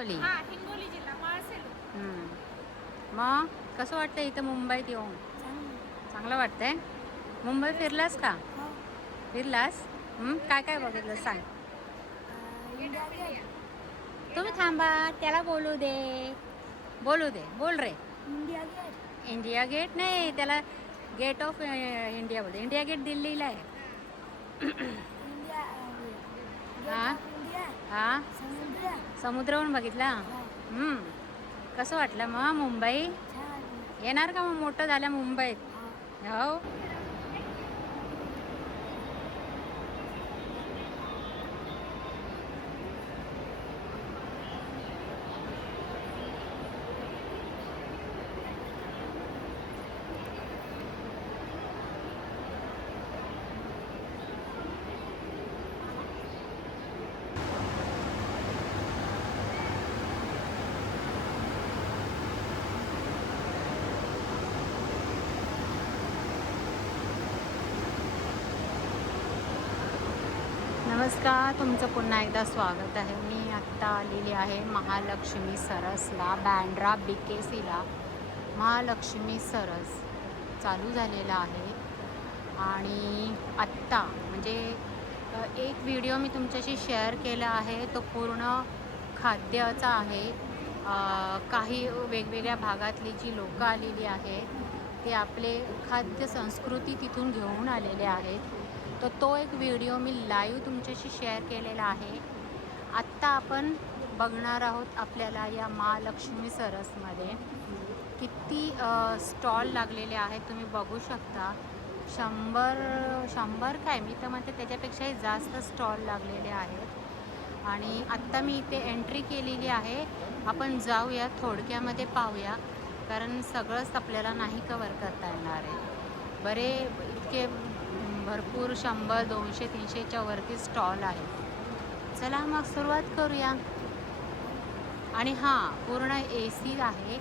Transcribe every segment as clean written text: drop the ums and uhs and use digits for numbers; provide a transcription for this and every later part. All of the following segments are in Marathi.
हिंगोली जिल्हा माळसेलू. मग कसं वाटतं इथं मुंबईत येऊन? चांगलं वाटतंय. मुंबई फिरलास का? फिरलास? काय काय बघितलं सांग. India Gate. तुम्ही थांबा, त्याला बोलू दे. बोलू दे, बोल रे. India Gate. इंडिया गेट नाही, त्याला गेट ऑफ इंडिया बोलते. इंडिया गेट दिल्लीला आहे. इंडिया हा गेट ऑफ इंडिया. हा समुद्र. समुद्रावरून बघितला. कसं वाटलं मग मुंबई? छान. येणार का मग मोठं झाल्या मुंबईत? हो. नमस्कार, तुमचं पुन्हा एकदा स्वागत आहे. मी आत्ता आलेली आहे महालक्ष्मी सरसला, बँड्रा BKCला. महालक्ष्मी सरस चालू झालेला आहे आणि आत्ता म्हणजे एक व्हिडिओ मी तुमच्याशी शेअर केला आहे. तो पूर्ण खाद्याचा आहे. काही वेगवेगळ्या भागातली जी लोकं आलेली आहेत ते आपले खाद्य संस्कृती तिथून घेऊन आलेले आहेत. तर तो एक व्हिडिओ मी लाईव्ह तुमच्याशी शेअर केलेला आहे. आत्ता आपण बघणार आहोत आपल्याला या महालक्ष्मी सरसमध्ये किती स्टॉल लागलेले आहेत. तुम्ही बघू शकता. 100 काय, मी तर म्हणते त्याच्यापेक्षाही जास्त स्टॉल लागलेले आहेत. आणि आत्ता मी इथे एंट्री केलेली आहे. आपण जाऊया, थोडक्यामध्ये पाहूया, कारण सगळंच आपल्याला नाही कवर करता येणार आहे. बरे इतके भरपूर 100, 200, 300च्या वरती स्टॉल आहेत. चला मग सुरुवात करूया. आणि हां, पूर्ण AC आहे.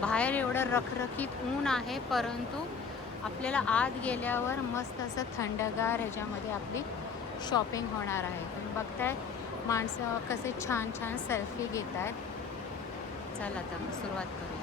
बाहेर एवढं रखरखीत ऊन आहे, परंतु आपल्याला आत गेल्यावर मस्त असं थंडगार ह्याच्यामध्ये आपली शॉपिंग होणार आहे. तुम्ही बघताय माणसं कसे छान छान सेल्फी घेत आहेत. चला आता मग सुरुवात करूया.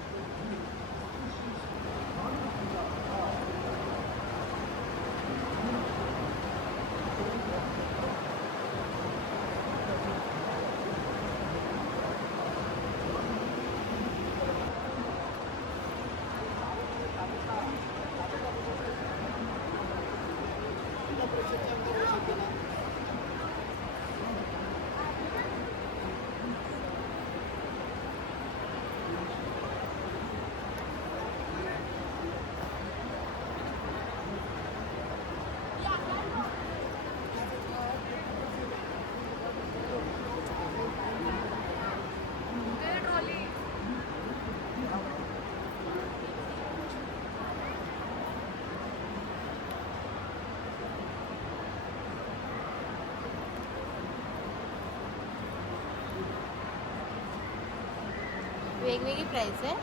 वेगवेगळी प्राईस आहे.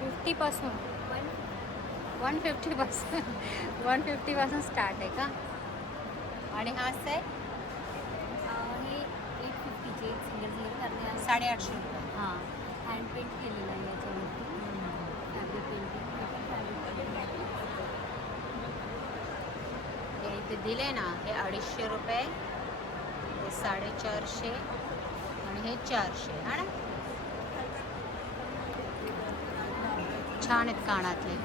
50पासून 150पासून 150पासून स्टार्ट आहे का? आणि हा सेट हे 850चे एक सिंगल सिंगल करणे 850 रुपये. हां, हँड पेंट केलेलं आहे याच्यावरती. Fabric painting. हे इथे दिले ना, हे 250 रुपये, हे 450 आणि हे 400. हा ना, छान आहेत कानातले.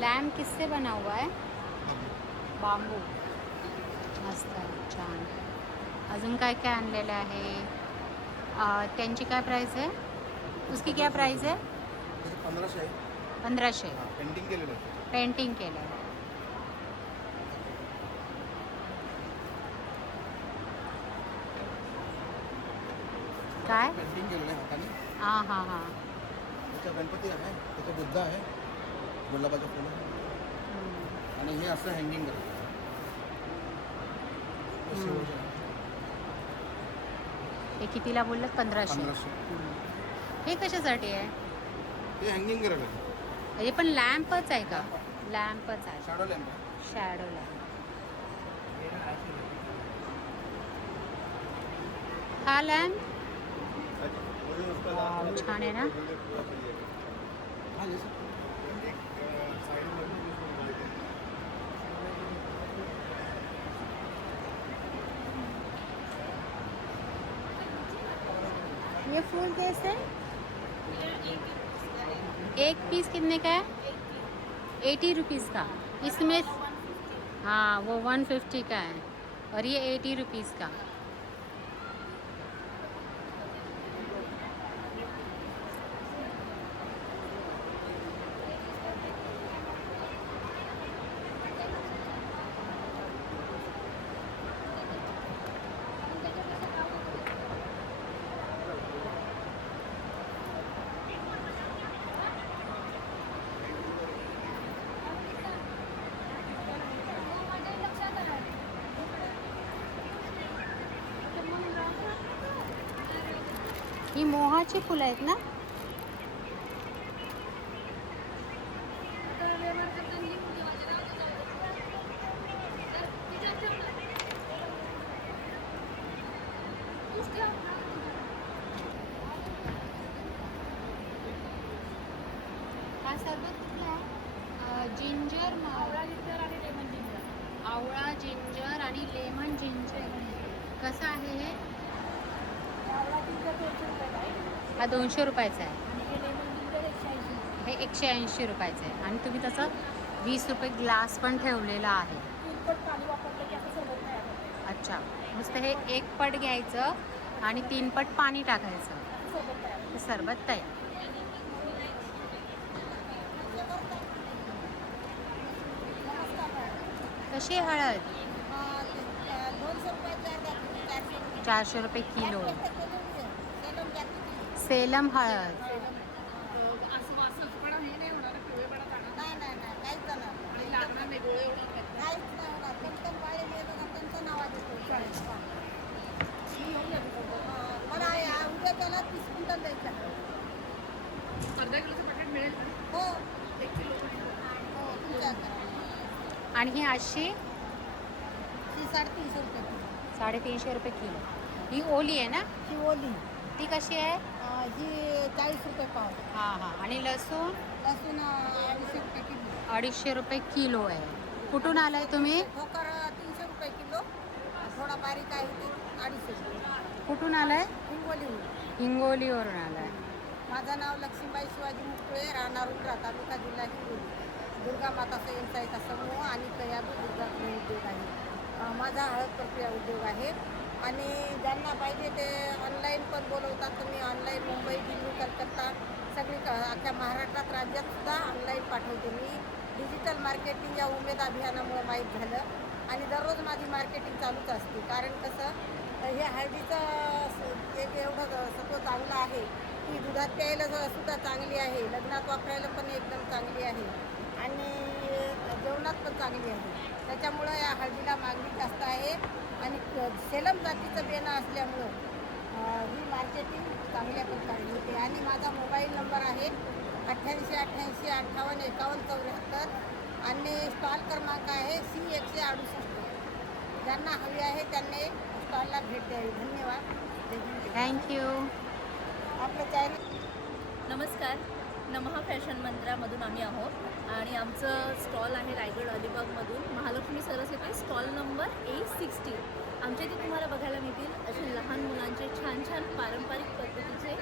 लॅम्प किससे बना हुआ है? बांबू. मस्त आहे, छान. अजून काय काय आणलेलं आहे? त्यांची काय प्राईस आहे? उसकी क्या प्राईस आहे? 1500 आहे. 1500. पेंटिंग केलेलं आहे. पेंटिंग केलं आहे. काय? पेंटिंग केलेलं आहे हाताने. हां हां हां. त्याचा गणपती आहे, त्याचा बुद्ध आहे, गुलाबाचं फुलं आहे. आणि हे असं हँगिंग करायचं. हे कितीला बोललात? 1500. 1500. हे कशासाठी आहे? हे हँगिंग करायला आहे. हे पण लॅम्पच आहे का? लॅम्पच आहे. शॅडो लॅम्प आहे. Shadow lamp. हा लॅम्प छान आहे ना? हाँ ले सकते ये फूल कैसे? एक पीस कितने का है? 80 रुपीज़ का. इसमें हाँ वो 150 का है और ये 80 रुपीज़ का. ही मोहाची फुलं आहेत ना? हा सरबत कुठला आहे? जिंजर, आवळा जिंजर आणि लेमन जिंजर. आवळा जिंजर आणि लेमन जिंजर. कसं आहे हे? आवळा जिंजर 200 रुपयाला आहे हा 200 रुपयाचा आहे. आणि हे लेमन जिंजर 180. हे 180 रुपयाचं आहे आणि तुम्ही त्याचा 20 रुपये ग्लास पण ठेवलेला आहे. तिखट पाणी वापरलं की असं सरबत तयार होतं. अच्छा, नुसतं हे 1 पट घ्यायचं आणि 3 पट पाणी टाकायचं. सरबत तयार होतं. हे सरबत तयार. कशी आहे हळद? 200 रुपये 400 रुपये किलो. सेलम हळद. असं वासपणा हे नाही होणार, पिवळेपणा जाणार नाही नाही नाही काहीच जाणार नाही. आणि लागणार नाही, गोळे होणार नाही. काहीच नाही होणार. पटकन पाळी मिळेल का त्यांचं नाव येतो. मला उद्या त्याला 30 क्विंटल द्यायचं आहे. अर्धा किलोचं पॅकेट मिळेल का? हो 1 किलो हो तुमच्या हातात. आणि ही अशी ही 350 रुपये किलो. 350 रुपये किलो. ही ओली आहे ना? ही ओली ती कशी आहे? ही 40 रुपये पाव. हां हां. आणि लसूण लसूण 250 रुपये किलो. 250 रुपये किलो आहे. कुठून आलाय तुम्ही? ठोकर 300 रुपये किलो. थोडा बारीक आहे ते 250 रुपये. कुठून आलाय? हिंगोलीहून. हिंगोलीवरून आलाय. माझं नाव लक्ष्मीबाई शिवाजी मुकुळे, राहणार उमरा, तालुका जिल्हा हिंगोली. दुर्गा माता स्वयंसहायता समूह आणि कयादू दुर्गा गृह उद्योग आहे. माझा हळद प्रक्रिया उद्योग आहे आणि ज्यांना पाहिजे ते ऑनलाईन पण बोलवतात. तुम्ही ऑनलाईन मुंबई, दिल्ली, कलकत्ता सगळी अख्ख्या महाराष्ट्रात राज्यात सुद्धा ऑनलाईन पाठवते. मी डिजिटल मार्केटिंग या उमेद अभियानामुळे माहीत झालं आणि दररोज माझी मार्केटिंग चालूच असते. कारण कसं हे हळदीचं एक एवढं सत्व चांगलं आहे की दुधात प्यायला सुद्धा चांगली आहे, लग्नात वापरायला पण एकदम चांगली आहे आणि जेवणात पण चांगली आहे. त्याच्यामुळं या हळदीला मागणी जास्त आहे आणि सेलम जातीचं बेणं असल्यामुळं ही मार्केटिंग चांगल्या प्रकारे होते. आणि माझा मोबाईल नंबर आहे 88 88 58 51 74 आणि स्टॉल क्रमांक आहे C168. ज्यांना हवी आहे त्यांनी स्टॉलला भेट द्यावी. धन्यवाद. थँक्यू. आपलं चॅनल. नमस्कार. नमहा फॅशन मंत्रामधून आम्ही आहोत आणि आमचं स्टॉल आहे रायगड अलिबागमधून महालक्ष्मी सरस येथे स्टॉल नंबर A60. आमच्या इथे तुम्हाला बघायला मिळतील असे लहान मुलांचे छान छान पारंपरिक पद्धतीचे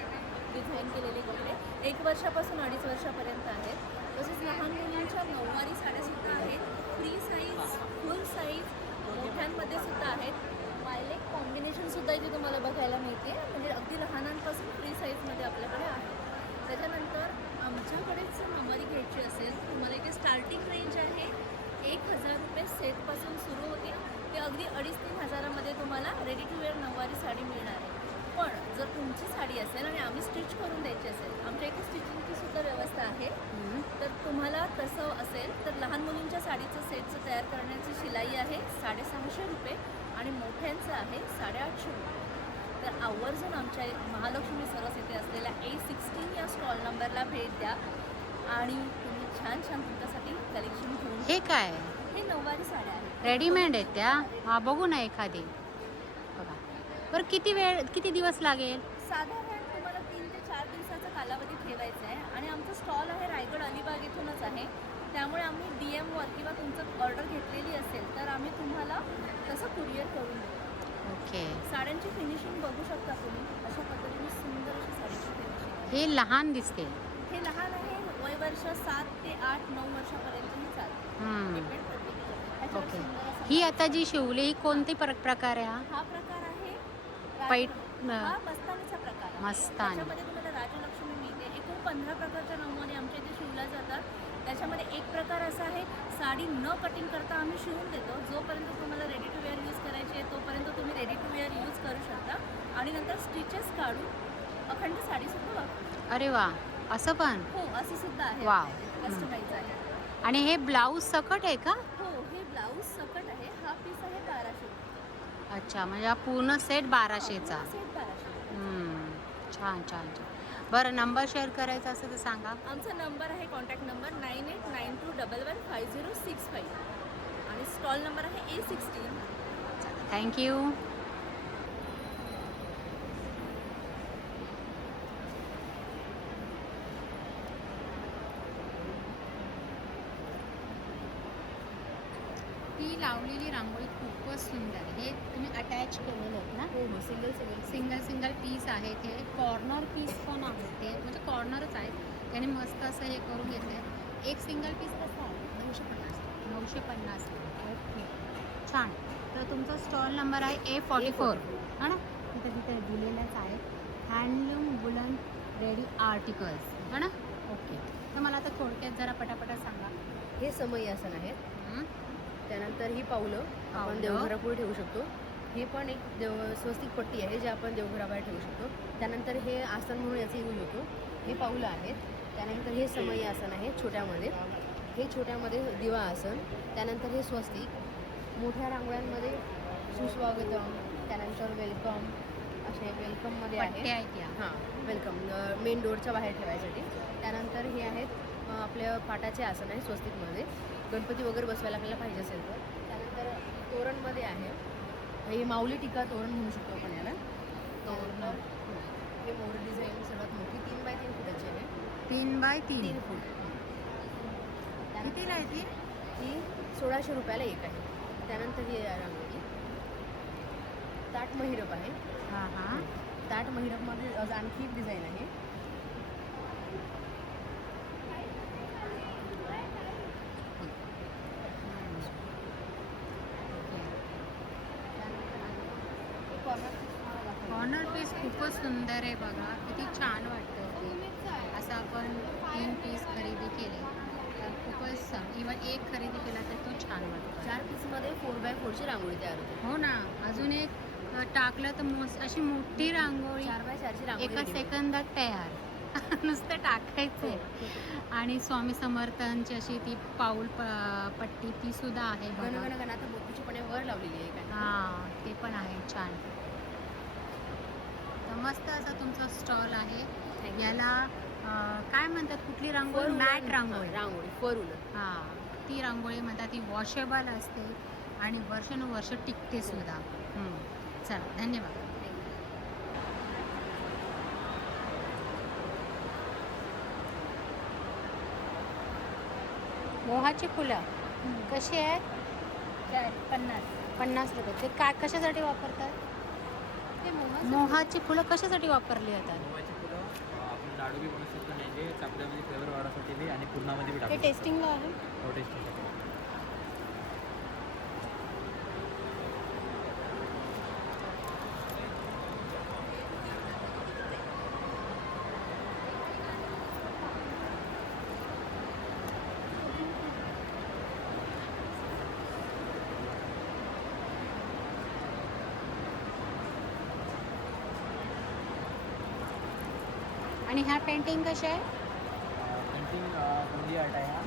डिझाईन केलेले कपडे 1 वर्षापासून 2.5 वर्षापर्यंत आहेत. तसेच लहान मुलांच्या नऊवारी साड्यासुद्धा आहेत. फ्री साईज, फुल साईज, मोठ्यांमध्ये सुद्धा आहेत. वायलेट कॉम्बिनेशनसुद्धा इथे तुम्हाला बघायला मिळते. म्हणजे अगदी लहानांपासून फ्री साईजमध्ये आपल्याकडे आहे. त्याच्यानंतर आमच्याकडेच नऊवारी घ्यायची असेल तर तुम्हाला इथे स्टार्टिंग रेंज आहे 1000 रुपये सेटपासून सुरू होते ते अगदी 2,500-3 हजारामध्ये तुम्हाला रेडी टू वेअर नऊवारी साडी मिळणार आहे. पण जर तुमची साडी असेल आणि आम्ही स्टिच करून द्यायची असेल, आमच्या इथे स्टिचिंगची सुद्धा व्यवस्था आहे. तर तुम्हाला तसं असेल तर लहान मुलींच्या साडीचं सेटचं तयार करण्याची शिलाई आहे 650 रुपये आणि मोठ्यांचं आहे 850 रुपये. तर आवर्जून आमच्या महालक्ष्मी सरस येथे असलेल्या A16 या स्टॉल नंबरला भेट द्या आणि तुम्ही छान छान तुमच्यासाठी कलेक्शन घेऊन हे काय हे नऊवारी साड्या आहेत रेडीमेड आहेत त्या? हा, बघू ना एखादी. बघा बरं, किती दिवस लागेल? साधारण तुम्हाला 3 ते 4 दिवसाचा कालावधी ठेवायचा आहे आणि आमचं स्टॉल आहे रायगड अलिबाग इथूनच आहे. त्यामुळे आम्ही DMवर किंवा तुमचं ऑर्डर घेतलेली असेल तर आम्ही तुम्हाला तसं कुरिअर करून देऊ. ओके. साड्यांची फिनिशिंग बघू शकता तुम्ही. अशा पद्धतीने सुंदर अशी साडीची फिनिशिंग. हे लहान दिसते. हे लहान आहे, वय वर्ष 7 ते 8-9 वर्षापर्यंतही चालते. हम्म. डिपेंड करते त्याच्यावर ओके. सुंदर असा ही आता जी शिवली ही कोणती प्रकार आहे हा? हा प्रकार आहे पैठ- हा मस्तानीचा प्रकार आहे. मस्तानी. त्याच्यामध्ये तुम्हाला राजलक्ष्मी मिळते. एकूण 15 प्रकारच्या नमुने आमच्या इथे शिवल्या जातात. त्याच्यामध्ये एक प्रकार असा आहे, साडी न कटिंग करता आम्ही शिवून देतो. जोपर्यंत तुम्हाला रेडी टू वेअर यूज करायची आहे तोपर्यंत तुम्ही रेडी टू वेअर यूज करू शकता आणि नंतर स्टिचेस काढून अखंड साडीसुद्धा वापरू. अरे वा, असं पण? हो, असं सुद्धा आहे. वाव. कस्टमाइज आहे. आणि हे ब्लाऊज सकट आहे का? हो, हे ब्लाऊज सकट आहे. हा पीस आहे 1200. अच्छा, म्हणजे हा पूर्ण सेट 1200चा. सेट 1200. छान छान छान. बरं, नंबर शेअर करायचा असेल तर सांगा. आमचा नंबर आहे कॉन्टॅक्ट नंबर 9892115065 आणि स्टॉल नंबर आहे A16. थँक्यू. ती लावलेली रांगोळी खूपच सुंदर आहे. हे तुम्ही अटॅच केलेलं आहेत ना? हो हो, सिंगल सिंगल पीस आहेत. हे कॉर्नर पीस पण आहेत. ते म्हणजे कॉर्नरच आहेत. त्याने मस्त असं हे करून घेतलं आहे. एक सिंगल पीस कसं आहे? 950. ओके, छान. तर तुमचा स्टॉल नंबर आहे A44 हा ना? तिथे दिलेलाच आहे. हँडलूम वुलन रेडी आर्टिकल्स हा ना? ओके. तर मला आता थोडक्यात जरा पटापटा सांगा. हे समई आसन आहेत. हं? त्यानंतर ही पावलं पावलं. आपण देवघरापुढे ठेवू शकतो. हे पण एक स्वस्तिक पट्टी आहे जे आपण देवघराबाहेर ठेवू शकतो. त्यानंतर हे आसन म्हणून याचा यूज होतो. हे पावलं आहेत. त्यानंतर हे समई आसन आहे छोट्यामध्ये. हे छोट्यामध्ये दिवा आसन. त्यानंतर हे स्वस्तिक. मोठ्या रांगोळ्यांमध्ये सुस्वागतम, त्यानंतर वेलकम, असे वेलकममध्ये पट्ट्या आहे. आहेत या. हां, वेलकम मेन डोअरच्या बाहेर ठेवायसाठी. त्यानंतर हे आहेत आपल्या पाटाचे आसन आहे स्वस्तिकमध्ये. गणपती वगैरे बसवायला आपल्याला पाहिजे असेल तर. त्यानंतर तोरणमध्ये आहे. हे माऊली टीका तोरण म्हणू शकतो आपण याला. तोरण हे मोर डिझाईन सर्वात मोठी 3x3 फुटाची आहे. 3x3. 3 फूट. कितीला आहे ती? ही 1600 रुपयाला एक आहे. त्यानंतर ही रांगोळी ताट महिरप आहे. हां हां. ताट महिरपमध्ये आणखी एक डिझाईन आहे. कॉर्नर पीस खूपच सुंदर आहे बघा. किती छान वाटतं ते. असं आपण 3 पीस खरेदी केले तर खूपच इवन एक खरेदी केला तर तो छान वाटतो. 4 पीसमध्ये 4x4ची रांगोळी तयार होते. हो ना. अजून एक टाकलं तर अशी मोठी रांगोळी 4x4ची रांगोळी एका ready होते. सेकंदात तयार. नुसतं टाकायचं. आणि स्वामी समर्थांची अशी ती पाऊल पट्टी ती सुद्धा आहे गण बघा. गण गणात मोतीची पण वर लावलेली आहे काय. हां, ते पण आहे छान. तर मस्त असा तुमचा स्टॉल आहे. याला काय म्हणतात, कुठली रांगोळी? मॅट रांगोळी. रांगोळी फरूल. हां, ती रांगोळी म्हणतात. ती वॉशेबल असते आणि वर्षानुवर्ष टिकते सुद्धा. चला, धन्यवाद. मोहाची फुलं कशी आहेत? 50 रुपये. ते काय कशासाठी वापरतात? ते मोहाची फुलं कशासाठी वापरली जातात? मोबाईलची फुलं आपण लाडू बी बनवू शकतो नेले चापल्यामध्ये फ्लेवर वाढवण्यासाठी बी आणि पूर्णामध्ये बी ते टाकू टेस्टिंगला आहे. शकतो टेस्टिंगसाठी. आणि ह्या पेंटिंग कशा आहे? पेंटिंग गोंदी आर्ट आहे हा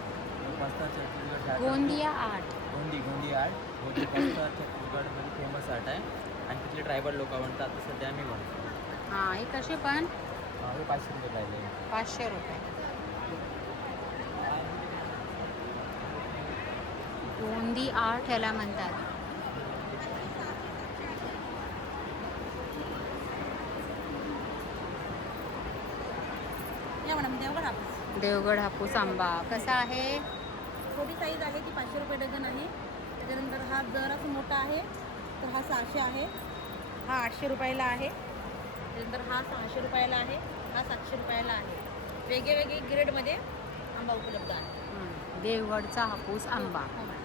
pasta Chhattisgarh Gondia art. Gondi art Gondi pasta छत्तीसगडमध्ये फेमस आर्ट आहे. आणि तिथले ट्रायबल लोक बनतात आता सध्या मी बनतो. हां हे कसे पण हे 500 रुपये राहिले. 500 रुपये. बुंदी आर्ट ह्याला म्हणतात. या मॅडम देवगड हापूस. देवगड हापूस आंबा कसा आहे? छोटी साईज आहे ती 500 रुपये डझन आहे. त्याच्यानंतर हा जरासा मोठा आहे तर हा 600 आहे. हा 800 रुपयाला आहे. त्याच्यानंतर हा 600 रुपयाला आहे. हा 700 रुपयाला आहे. वेगवेगळे ग्रेडमध्ये आंबा उपलब्ध आहे. देवगडचा हापूस आंबा. हो मॅडम.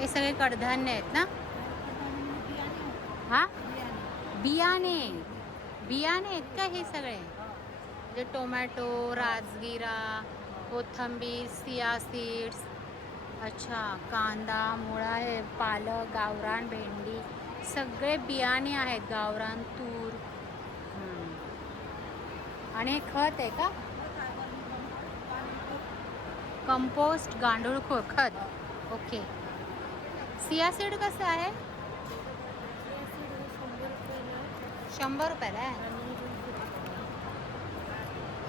हे सगळे कडधान्य आहेत ना? हा बियाणे बियाणे आहेत का हे सगळे? म्हणजे टोमॅटो, राजगिरा, कोथिंबीर, सिया सीड्स, अच्छा कांदा, मुळा आहे, पालक, गावरान भेंडी, सगळे बियाणे आहेत. गावरान तूर. आणि हे खत आहे का? कंपोस्ट गांडूळ खत. ओके. सिया सीड कसं आहे? 100 रुपयाला आहे.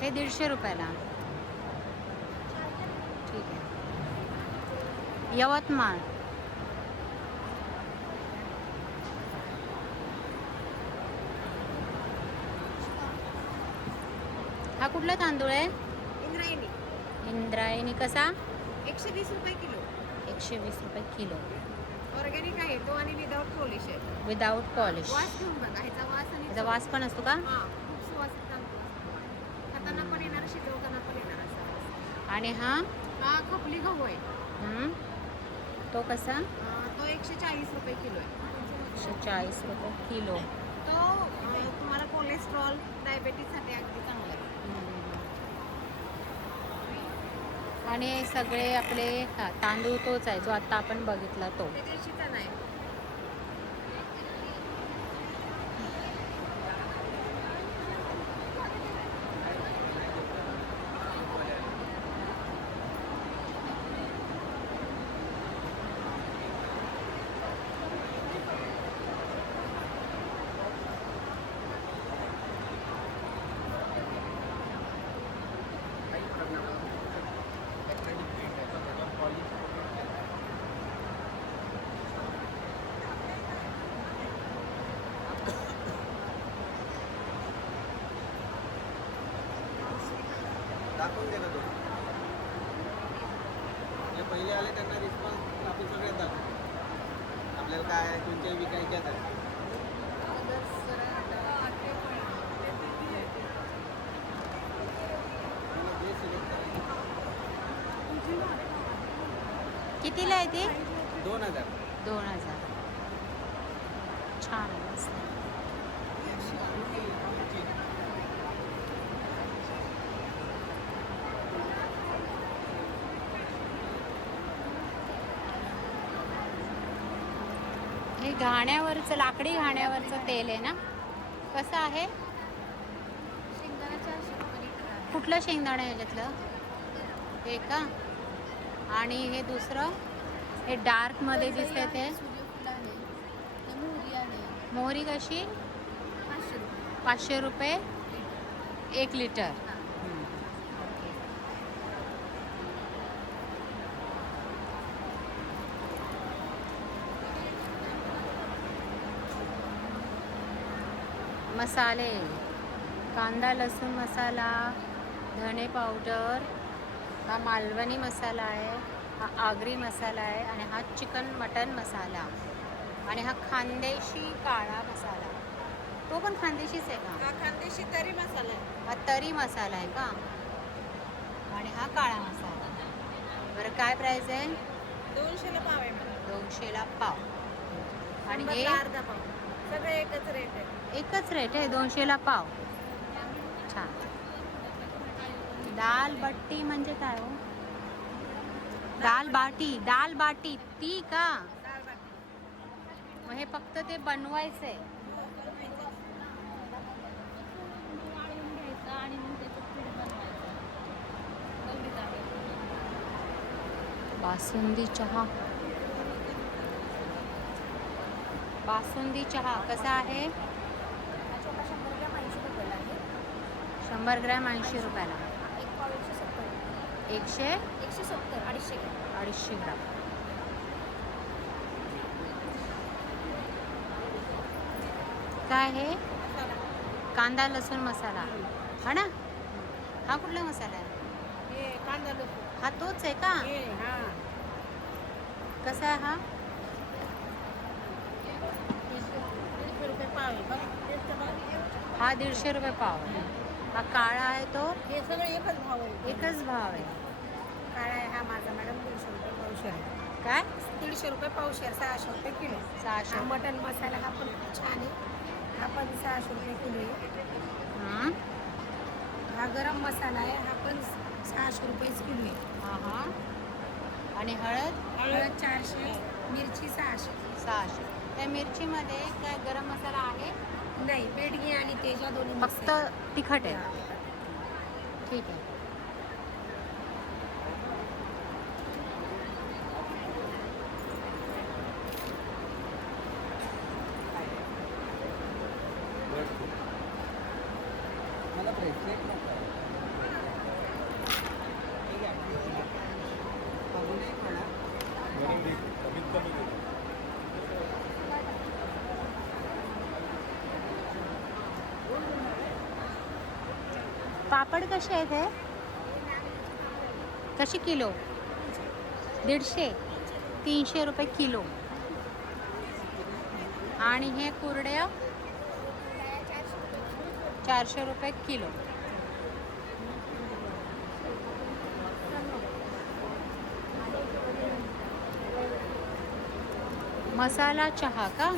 हे 150 रुपयाला. ठीक आहे. यवतमाळ. हा कुठला तांदूळ आहे? इंद्रायणी इंद्रायणी. कसा? 120 रुपये किलो. 120 रुपये किलो. ऑर्गॅनिक आहे तो आणि विदाउट पॉलिश आहे. Without polish. वास घेऊन बघा ह्याचा वास आणि याचा वास पण असतो का? हां खूप सुवासिक तांदूळ असतो. खाताना पण येणार, शिजवताना पण येणार असा वास. आणि हा हा खपली गहू आहे. तो कसा? तो 140 रुपये किलो आहे. 140 रुपये किलो. तो तुम्हाला कोलेस्ट्रॉल डायबेटीजसाठी अगदी चांगला आहे. आणि हे सगळे आपले तांदूळ तोच आहे जो आता आपण बघितला तो. ते देशीचा नाही. दाखवून दे का तो जे पहिले आले त्यांना रिस्पॉन्स आपण सगळ्यात दाखवू. आपल्याला काय कोणत्याही विकायचे आहेत. कितीला आहे ते? 2000. 2000. छान आहे मस्त. हे घाण्यावरचं, लाकडी घाण्यावरचं तेल आहे ना? कसं आहे? शेंगदाणा 400 रुपये लिटर आहे. कुठलं शेंगदाणा आहे ह्याच्यातलं? हे का? आणि हे दुसरं हे डार्क मध्ये दिसतंय ते सूर्यफूल आहे. ते मोहरी आहे. मोहरी कशी? 500 रुपये. 500 रुपये 1 लिटर. मसाले, कांदा लसूण मसाला, धणे पावडर, हा मालवणी मसाला आहे, हा आगरी मसाला आहे आणि हा चिकन मटन मसाला आणि हा खानदेशी काळा मसाला. तो पण खानदेशीच आहे का? हा खानदेशी तरी मसाला आहे. हा तरी मसाला आहे का? आणि हा काळा मसाला. बरं काय प्राईस आहे? 200ला पाव आहे मला. 200ला पाव. आणि हे 100ला अर्धा पाव. सगळे एकच रेट आहे. एकच रेट आहे 200ला पाव. छान. दाल बट्टी म्हणजे काय हो? दाल बाटी ती का? डाळ बाटी. मग हे फक्त ते बनवायचंय. वाळून घ्यायचं आणि मग त्याचं पीठ बनवायचं. गवडी तांदूळ. बासुंदी चहा. बासुंदी चहा कसा आहे? हा छोटा 100 ग्रॅम 80 रुपयाला आहे. 100 ग्रॅम 80 रुपयाला. एक पाव 170. 170 250 ग्रॅम. 250 ग्राम. काय आहे? कांदा लसूण मसाला हा ना. हा कुठला मसाला आहे? हे कांदा लसूण हा तोच आहे का? हे हा कसा आहे हा? 150 रुपये पाव आहे बघ. टेस्ट बघ. हा 150 रुपये पाव आहे. हा काळा आहे तो हे सगळे एकच भाव आहे. एकच भाव आहे. काळा आहे हा माझा मॅडम 150 रुपये पावशेर आहे. काय? 150 रुपये पावशेर 600 रुपये किलो. 600. हा मटन मसाला हा पण खूप छान आहे. हा पण 600 रुपये किलो आहे. हं. हा गरम मसाला आहे हा पण 600 रुपयेच किलो आहे. हा हा. आणि हळद हळद 400, मिरची 600. 600. त्या मिरचीमध्ये काय गरम मसाला आहे? नाही बेडगी आणि तेजा दोन्ही mix फक्त आहे. तिखट आहे. हा. ठीक आहे. मला ब्रेसलेट नको आहे. पापड कसे आहेत हे? कशी किलो? 150. 300 रुपये किलो. आणि हे कुरड्या 400 रुपये किलो. मसाला चहा का?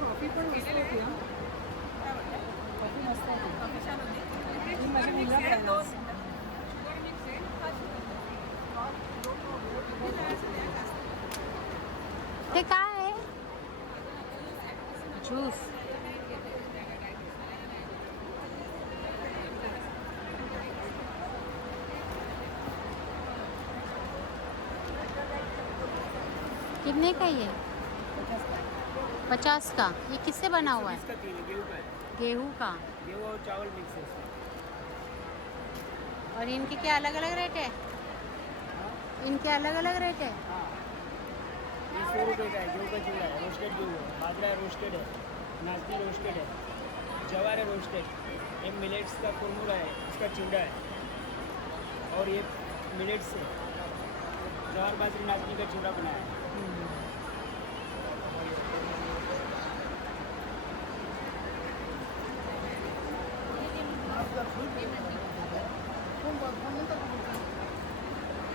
कॉफी पण मस्त होती हा. कॉफी मस्त होती. ही माझी मुलगा प्यायला. हे काय आहे? ज्यूस. कितने का ये? 50 का. ये किससे बना हुआ है? इसका तेल गेहूं का है. गेहूं का. गेहूं और चावल मिक्स है इसमें. और इनके क्या अलग अलग रेट है? इनके अलग अलग रेट है? हाँ, ये 100 रुपये का है. गेहूं का चिवड़ा है, रोस्टेड गेहूं है. बाजरा है, रोस्टेड है. नाचनी रोस्टेड है. जवार है, रोस्टेड. ये मिलेट्स का कुरमुरा है, इसका चिवड़ा है. और ये मिलेट्स है, जवार बाजरी नाचनी का चिवड़ा बनाया है.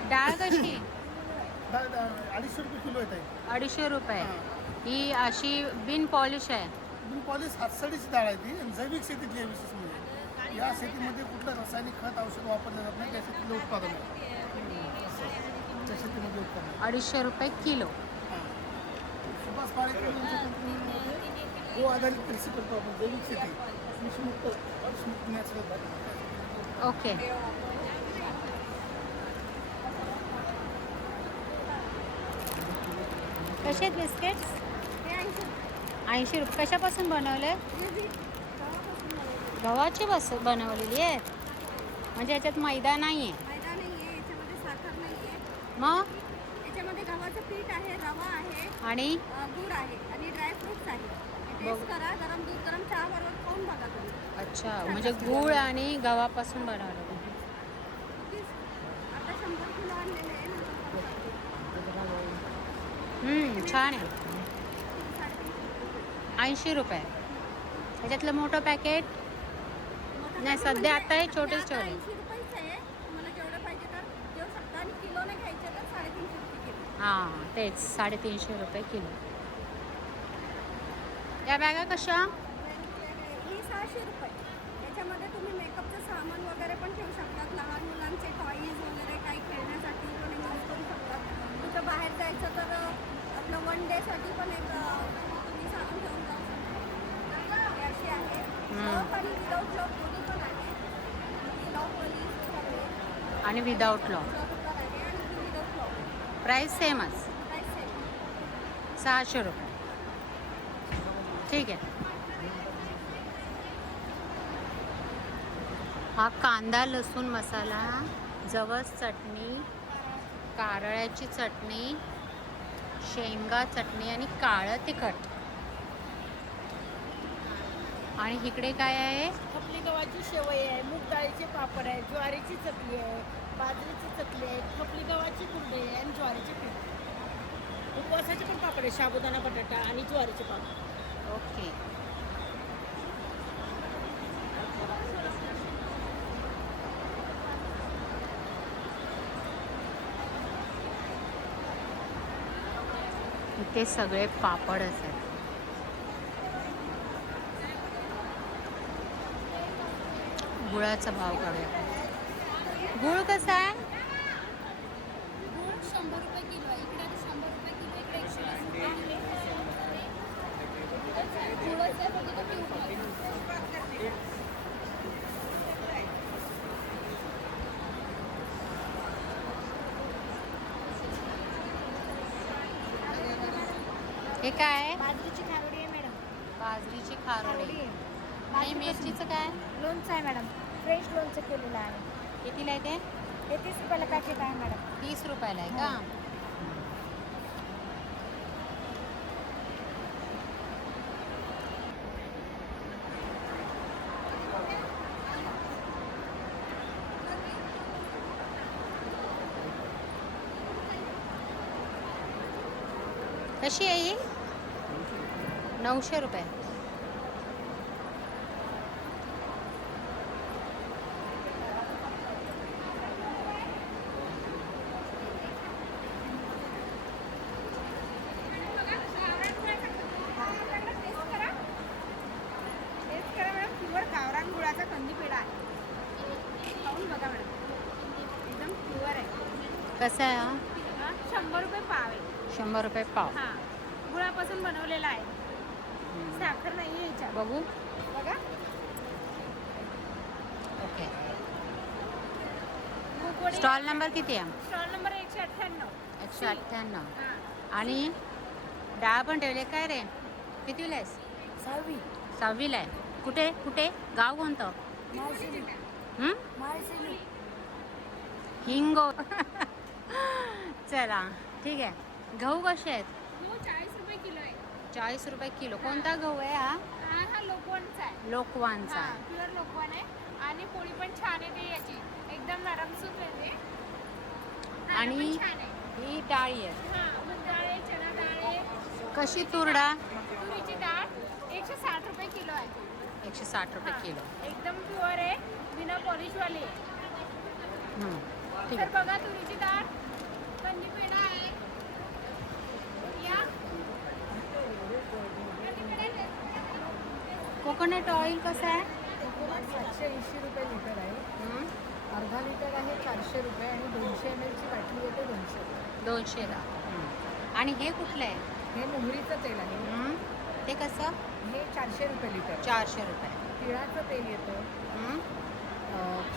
डाळ कशी? 250 रुपये किलो येत आहे. 250 रुपये. ही अशी बिन पॉलिश आहे. बिन पॉलिश हातसडीची डाळ आहे ती आणि जैविक शेतीतली आहे विशेष म्हणजे. या शेतीमध्ये कुठलं रासायनिक खत औषध वापरलं जात नाही. त्या शेतीतलं उत्पादन आहे. त्या शेतीमध्ये उत्पादन आहे. 250 रुपये किलो. सुभाष पाळेकर यांच्या कंपनीमध्ये गो आधारित कृषी करतो आपण. जैविक शेती विषमुक्त नॅचरल. ओके. कसे आहेत बिस्किट्स? 80 रुपये. कशापासून बनवले? गव्हाची बनवलेली आहेत. म्हणजे याच्यात मैदा नाही आहे. मैदा नाही आहे, याच्यामध्ये साखर नाही आहे. मग याच्यामध्ये गव्हाचं पीठ आहे, रवा आहे, आणि गूळ आहे आणि ड्रायफ्रुट्स आहे. टेस्ट करा. गरम दूध गरम चहा बरोबर खाऊन बघा तुम्ही. अच्छा, म्हणजे गूळ आणि गव्हापासून बनवलं. आता 100 किलो आणलेले आहे. छान आहे. 80 रुपये. त्याच्यातलं मोठं पॅकेट नाही सध्या आता हे छोटेच ठेवले. 80 रुपयेच आहे. तुम्हाला जेवढं पाहिजे तर घेऊ शकता आणि किलोने घ्यायचे तर 350 रुपये किलो. हां तेच 350 रुपये किलो. या बॅगा कशा? ही 600 रुपये. याच्यामध्ये तुम्ही मेकअपचं सामान वगैरे पण ठेवू शकतात. लहान मुलांचे टॉईज वगैरे काही खेळण्यासाठी पण यूज करू शकतात. कुठं बाहेर जायचं तर आपलं 1 डेसाठी पण एक तुम्ही सामान ठेवून जाऊ शकता. हे अशी आहे. लॉक आणि विदाऊट लॉक दोन्ही पण आहे. लॉकवाली सगळे आणि विदाऊट लॉक. रुपये आहे आणि ही विदाऊट लॉक. प्राईस सेमच, प्राईस सेम. 600 रुपये. ठीक आहे. हा कांदा लसूण मसाला, जवस चटणी, कारळ्याची चटणी, शेंगा चटणी आणि काळं तिखट. आणि इकडे काय आहे? खपली गव्हाची शेवई आहे, मूग डाळीचे पापड आहे, ज्वारीची चकली आहे, बाजरीची चकली आहे, खपली गव्हाची कुरडई आहे आणि ज्वारीची पीठ. उपवासाचे पण पापड आहे, साबुदाणा बटाटा आणि ज्वारीचे पापड. ओके. इथे सगळे पापड आहेत. गुळाचा भाव काढूया. गुळ कसा आहे? गूळ 100 रुपये किलो आहे. इकडे आता 100 रुपये किलो, इकडे 120 रुपये. गुळच आहे फक्त तो पिवळा. हे काय आहे? बाजरीची खारोडी आहे मॅडम. बाजरीची खारोडी. आणि मिरचीचं काय? लोणचं आहे मॅडम, फ्रेश लोणचं केलेलं आहे. कितीला आहे ते? हे 30 रुपयाला पॅकेट आहे मॅडम. 30 रुपयाला आहे का? कशी आहे ही? 900 रुपये. टेस्ट करा मॅडम, प्युअर गावरान गुळाचा कंदी पेढा आहे. खाऊन बघा मॅडम, एकदम प्युअर आहे. कसा आहे हा? हा 100 रुपये पाव आहे. 100 रुपये पाव. हा गुळापासून बनवलेला आहे, साखर नाही आहे याच्यात. बघू. बघा ओके. मूगवडी. स्टॉल नंबर किती आहे? Stall number 198. 198. हा आणि डाळ पण ठेवले काय रे? कितीला आहेस? 6वी. 6वीला आहे. कुठे कुठे? गाव कोणतं? हं? हिंगो. चला ठीक आहे. गहू कसे आहेत? हो 40 रुपये किलो आहे. 40 रुपये किलो. कोणता गहू आहे हा? हा लोकवनचा आहे. लोकवानचा. हा प्युअर लोकवन आहे. आणि पोळी पण छान येते याची, एकदम नरमसूत येते. आणि पण छान आहे. ही डाळी आहे. हा मूग डाळ आहे, चणा डाळ आहे. कशी तूर डाळ? तुरीची डाळ 160 रुपये किलो आहे. 160 रुपये हा, किलो. एकदम प्युअर आहे, बिना पॉलिशवाली आहे. ठीक तर आहे. बघा तुरीची डाळ, कंदी पेढा आहे. या कोकोनट ऑइल कसं आहे? कोकोनट 780 रुपये लिटर आहे. हं? अर्धा लिटर आहे 400 रुपये आणि 200 ml ची बाटली येते 200 रुपये. 200ला. आणि हे कुठलं आहे? हे मोहरीचं तेल आहे. हं? ते कसं? हे 400 रुपये लिटर. 400 रुपये. तिळाचं तेल येतं. हं?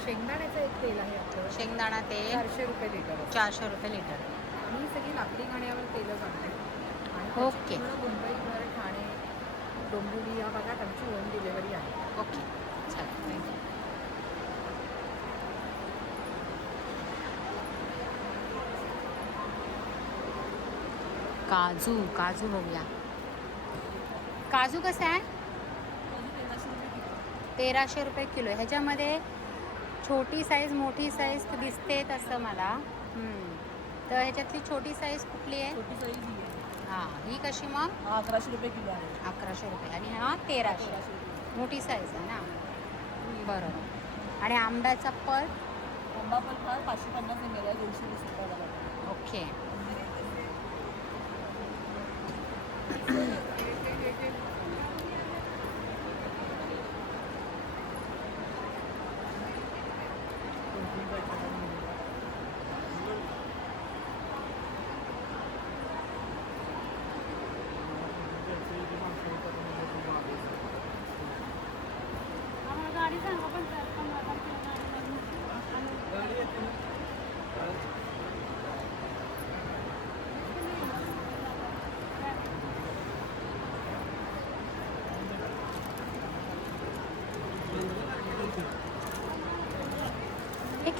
शेंगदाण्याचं एक तेल आहे आपलं, शेंगदाणा तेल 400 रुपये लिटर. 400 रुपये लिटर. ही सगळी लाकडी घाण्यावर तेलं जातात. आणि ओके. त्याची पूर्ण मुंबईभर, ठाणे, डोंबिवली या भागात आमची होम डिलेवरी आहे. ओके चालेल. थँक्यू. काजू. काजू बघूया. काजू कसं आहे? 1300 रुपये किलो. ह्याच्यामध्ये छोटी साईज मोठी साईज दिसते तसं मला. तर ह्याच्यातली छोटी साईज कुठली आहे? छोटी साईज ही आहे. हां ही कशी मग? 1100 रुपये किलो आहे. 1100 रुपये. आणि हा 1300. मोठी साईज आहे ना. बरोबर. आणि आंब्याचा पल? आंबा पण फार 550 ml आहे, 220 रुपयाला. ओके. आम्हाला गाडी सांगा पण सर, 15 तारखेला गाडी लागली.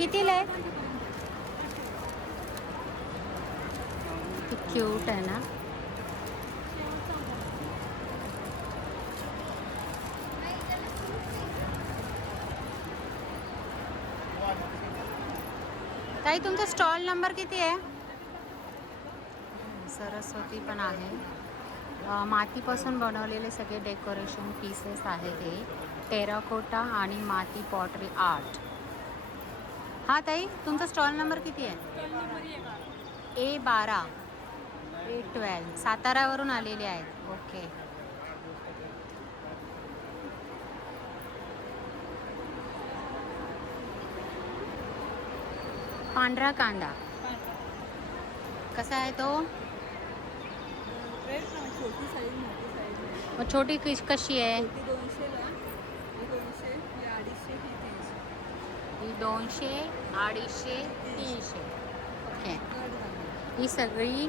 कितीला आहे? क्यूट आहे ना. ताई तुमचा स्टॉल नंबर किती आहे? सरस्वती पण आहे. मातीपासून बनवलेले सगळे डेकोरेशन पीसेस आहेत हे. टेराकोटा आणि माती पॉटरी आर्ट. हा ताई तुमचा स्टॉल नंबर किती आहे? A12. A12 साताऱ्यावरून आलेले आहेत. ओके. पांढरा कांदा कसा आहे तो? छोटी साईज मोठी साईज मग छोटी कशी आहे? 200ला 200 250 ही 200, 250, 300. ओके. ही सगळी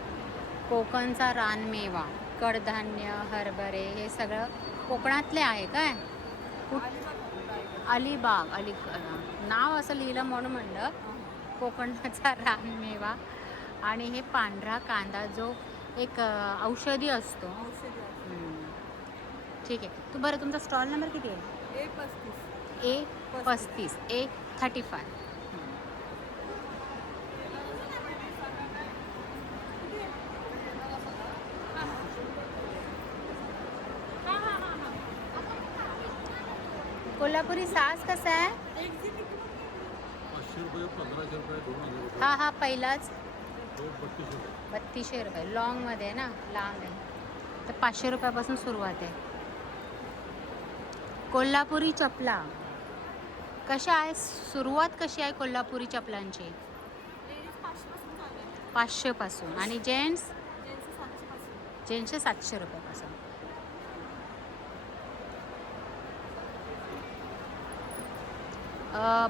कोकणचा रानमेवा, कडधान्य, हरभरे हे सगळं कोकणातले आहे काय? अलिबाग नाव असं लिहिलं म्हणून म्हणलं. कोकणाचा रानमेवा आणि हे पांढरा कांदा जो एक औषधी असतो. ठीक आहे. तू बरं तुमचा स्टॉल नंबर किती आहे? A35. A35. कोल्हापुरी सास कसा आहे? 500 रुपये, 1500 रुपये, 2000 रुपये, हा पहिलाच 3200 रुपये. 3200 रुपये. लॉंगमध्ये आहे ना, लांब आहे. तर 500 रुपयापासून सुरुवात आहे. कोल्हापुरी चपला कशा आहे? सुरुवात कशी आहे कोल्हापुरी चपलांची? 500 पासून आणि जेंट्स 700 रुपयापासून.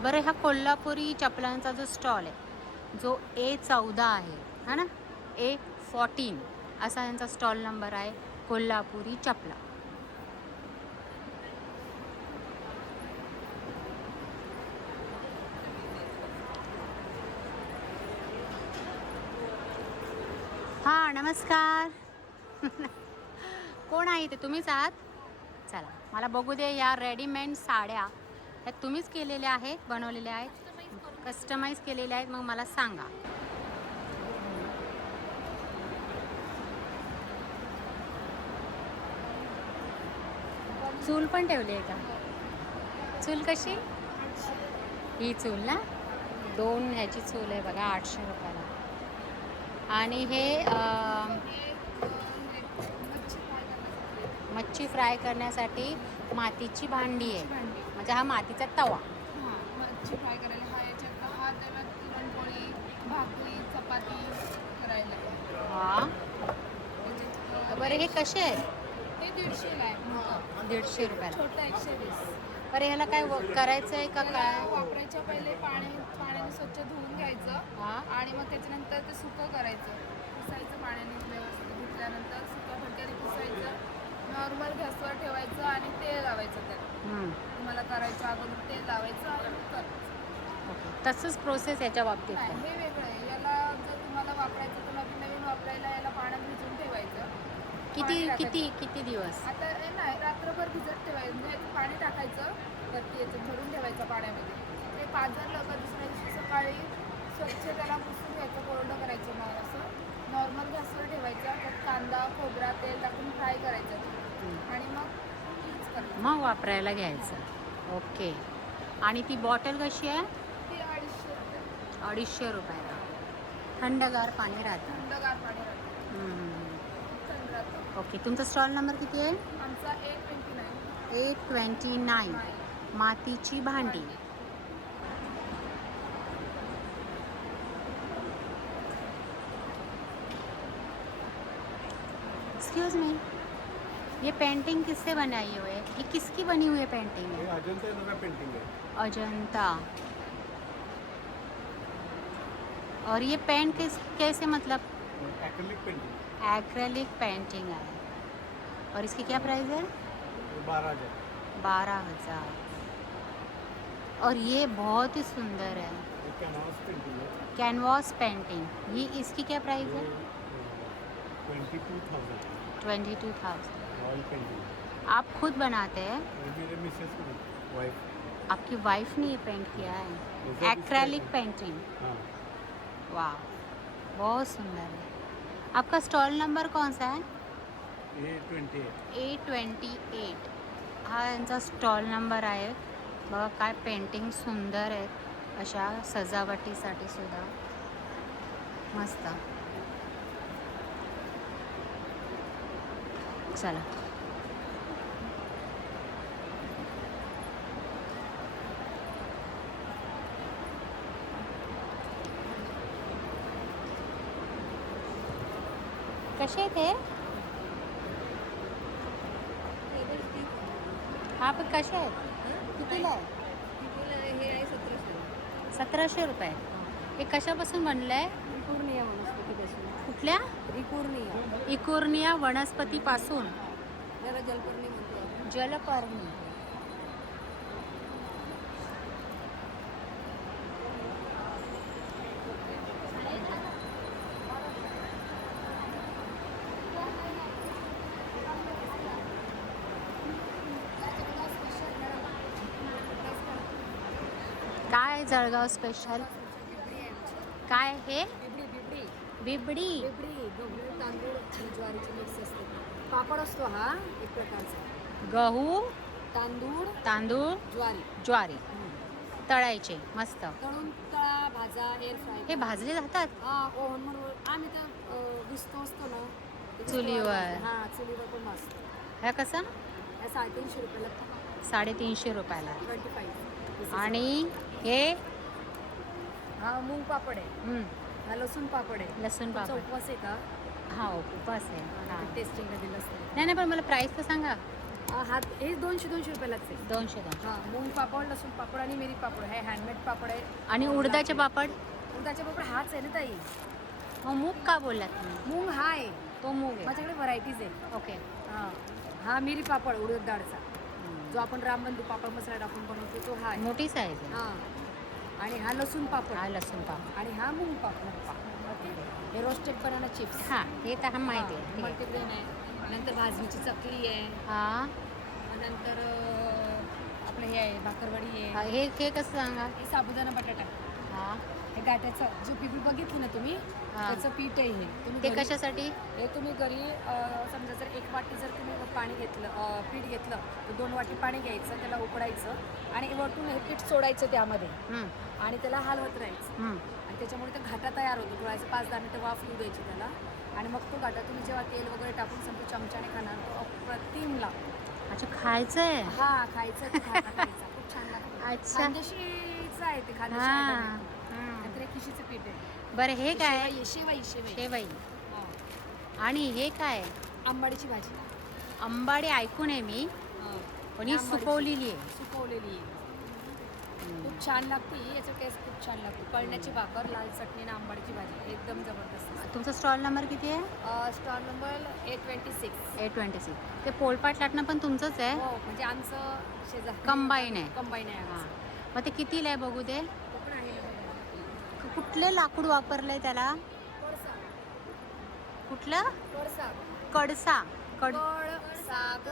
बरं ह्या कोल्हापुरी चपलांचा जो स्टॉल आहे जो A14 आहे हा ना, A14 असा यांचा स्टॉल नंबर आहे. कोल्हापुरी चपला. हां नमस्कार. कोण आहे ते? तुम्हीच आहात? चला मला बघू दे. या रेडीमेड साड्या ह्या तुम्हीच केलेल्या आहेत, बनवलेल्या आहेत, कस्टमाइज केलेल्या आहेत. मग मला सांगा. चूल पण ठेवली आहे का? चूल कशी? ही चूल ना, 2 ह्याची चूल आहे बघा, 800 रुपयाला. आणि हे मच्छी फ्राय करण्यासाठी मातीची भांडी आहे. म्हणजे हा मातीचा तवा. मच्छी फ्राय करायला हा याच्यात हा त्याला पुरणपोळी भाकरी चपाती करायला. हां बरं हे कसे आहेत? हे 150ला आहे मोठं. 150 रुपयाला. छोटं 120. बरं ह्याला काय करायचं आहे का त्याला काय? वापरायच्या पहिले पाण्याने स्वच्छ धुवून घ्यायचं हां आणि मग त्याच्यानंतर ते सुकं करायचं. पुसायचं पाण्याने व्यवस्थित धुतल्यानंतर सुक्या फडक्याने पुसायचं. नॉर्मल गॅसवर ठेवायचं आणि तेल लावायचं त्याला. तुम्हाला करायचं अगोदर तेल लावायचं आणि मग करायचं. ओके. तसंच प्रोसेस याच्या बाबतीत नाही का? हे वेगळं आहे. याला जर तुम्हाला वापरायचं तर नवीन वापरायला याला पाण्यात भिजवून ठेवायचं. किती पाणी किती टाकायचं. किती दिवस? आता हे नाही रात्रभर भिजत ठेवायचं. म्हणजे याच्यात पाणी टाकायचं वरती याच्यात भरून ठेवायचं पाण्यामध्ये. ते पाजरलं का दुसऱ्या दिवशी सकाळी स्वच्छ त्याला पुसून घ्यायचं, कोरडं करायचं. मग असं नॉर्मल गॅसवर ठेवायचं. त्यात कांदा खोबरा तेल टाकून फ्राय करायचं आणि मग यूज करायचं. मग वापरायला घ्यायचं. ओके. आणि ती बॉटल कशी आहे? ती 250 रुपये. 250 रुपयाला. थंडगार पाणी राहतं. थंडगार पाणी राहतं. थंड राहतं. ओके. तुमचा स्टॉल नंबर किती आहे? आमचा 829. 829. मातीची भांडी. एक्सक्यूज मी, ये पेंटिंग किससे बनाई हुई है? ये किसकी बनी हुई है पेंटिंग हे है? अजंता नव्या पेंटिंग आहे. अजंता. और ये पेंट कैसे मतलब? Acrylic painting. एक्रेलिक पेंटिंग है. और इसकी क्या प्राइस है? 12,000. 12,000. और ये बहुत ही सुंदर है. एक कैनवास पेंटिंग है कैनवास पेंटिंग, ये इसकी क्या प्राइस है? 22,000 22,000। Oil painting. आप खुद बनाते हैं? और मेरे मिसेस वाइफ। आपकी वाइफ ने ये पेंट किया है? जैसे एक्रेलिक पेंटिंग। हाँ, वाह, बहुत सुंदर है। आपका स्टॉल नंबर कौन सा है? ये 28। A28 हा यांचा स्टॉल नंबर आहे. बघा काय पेंटिंग सुंदर आहेत अशा सजावटीसाठी सुद्धा मस्त. चला कसे आहेत हे? हा पण कसे आहेत? कितीला आहे? हे आहे 1700. 1700 रुपये. हे कशापासून बनलं आहे? इकुर्निया वनस्पतीपासून. कुठल्या? इकुर्निया, इकुर्निया वनस्पतीपासून. त्याला जलपर्णी म्हणतो आपण. जलपर्णी. काय जळगाव स्पेशल? काय हे? बिबडी. गहू तांदूळ ज्वारीचे मिक्स असते. पापड असतो हा एक प्रकारचा. गहू, तांदूळ ज्वारी, ज्वारी तळायचे मस्त. तळून तळा भाजा एअर फ्राय. हे भाजले जातात हा ओव्हन म्हणून आम्ही तर विस्तो असतो ना ते चुलीवर. हा चुलीवर पण मस्त. ह्या कसा? या 350 रुपयाला 350 रुपयाला. 25. आणि हे हा मूग पापड आहे. हा लसूण पापड आहे. लसूण तुमचा पापड. उपवास आहे का? हा उपवास आहे. हा. टेस्टिंगला दिलं असतं. नाही पण मला प्राईस तर सांगा. हा हे 200 रुपयालाच आहे. 200. हा मूग पापड लसूण पापड आणि मिरी पापड हे हँडमेड पापड आहे. आणि उडदाचे पापड? उडदाचे पापड हाच आहे ना ताई. मग मूग का बोललात तुम्ही? मूग हा आहे. तो मूग आहे. माझ्याकडे व्हरायटीज आहे. ओके. हा मिरी पापड उडद डाळचा जो आपण रामबंधू पापड मसाला टाकून बनवतो तो हा आहे. मोठी साईज आहे. हा आणि हा लसूण पापड हा लसूण पापड. आणि हा मूग पापड. हे रोस्टेड बनाना चिप्स. हा हे तर हा माहिती आहे. ठीक आहे. मल्टीग्रेन आहे. नंतर भाजणीची चकली आहे. हा नंतर आपलं हे आहे भाकरवडी हा, आहे. हे कसं सांगा? हे साबुदाणा बटाटा. हा हे गाठ्याचं जे पीठ बघितलं ना तुम्ही हा. त्याचं पीठ आहे हे. तुम्ही ते घरी- कशासाठी? हे तुम्ही घरी समजा जर 1 वाटी जर तुम्ही पाणी घेतलं पीठ घेतलं तर 2 वाटी पाणी घ्यायचं त्याला उकडायचं आणि वरतून हे पीठ सोडायचं त्यामध्ये आणि त्याला हलवत राहायचं आणि त्याच्यामुळे ते घाटा तयार होतो. थोडासा 5-10 मिनिटं वाफ येऊ द्यायची त्याला आणि मग तो घाटा तुम्ही जेव्हा तेल वगैरे टाकून समजा चमच्याने खाणार तो अप्रतिम लागतो. अच्छा खायचं आहे? हा खायचं ते खायचा खूप छान लागतं. अच्छा. खानदेशीचं आहे ते खानदेशी हा. item आहे तो. नंतर खिशीचं पीठ आहे. बरं हे काय आहे? शेवाई शेवई. हा. आणि हे काय आहे? आंबाडीची भाजी. अंबाडी ऐकून आहे मी पण ही आंबाडीची. सुकवलेली आहे. सुकवलेली आहे. खूप छान लागते याचं टेस्ट खूप छान लागते. कळण्याची भाकर लाल चटणी आणि आंबाडीची भाजी एकदम जबरदस्त. तुमचा स्टॉल नंबर किती आहे? Stall number 826. 826. ते पोलपाट लाटणं पण तुमचंच आहे? हो म्हणजे आमचं शेजार कंबाईन आहे. कंबाईन आहे हां आमचं. मग ते कितीला आहे बघू दे. तो पण आहे ना. कुठले लाकूड वापरलंय त्याला? कडसाग. कुठलं? कडसाग. कडसा. कडसाग.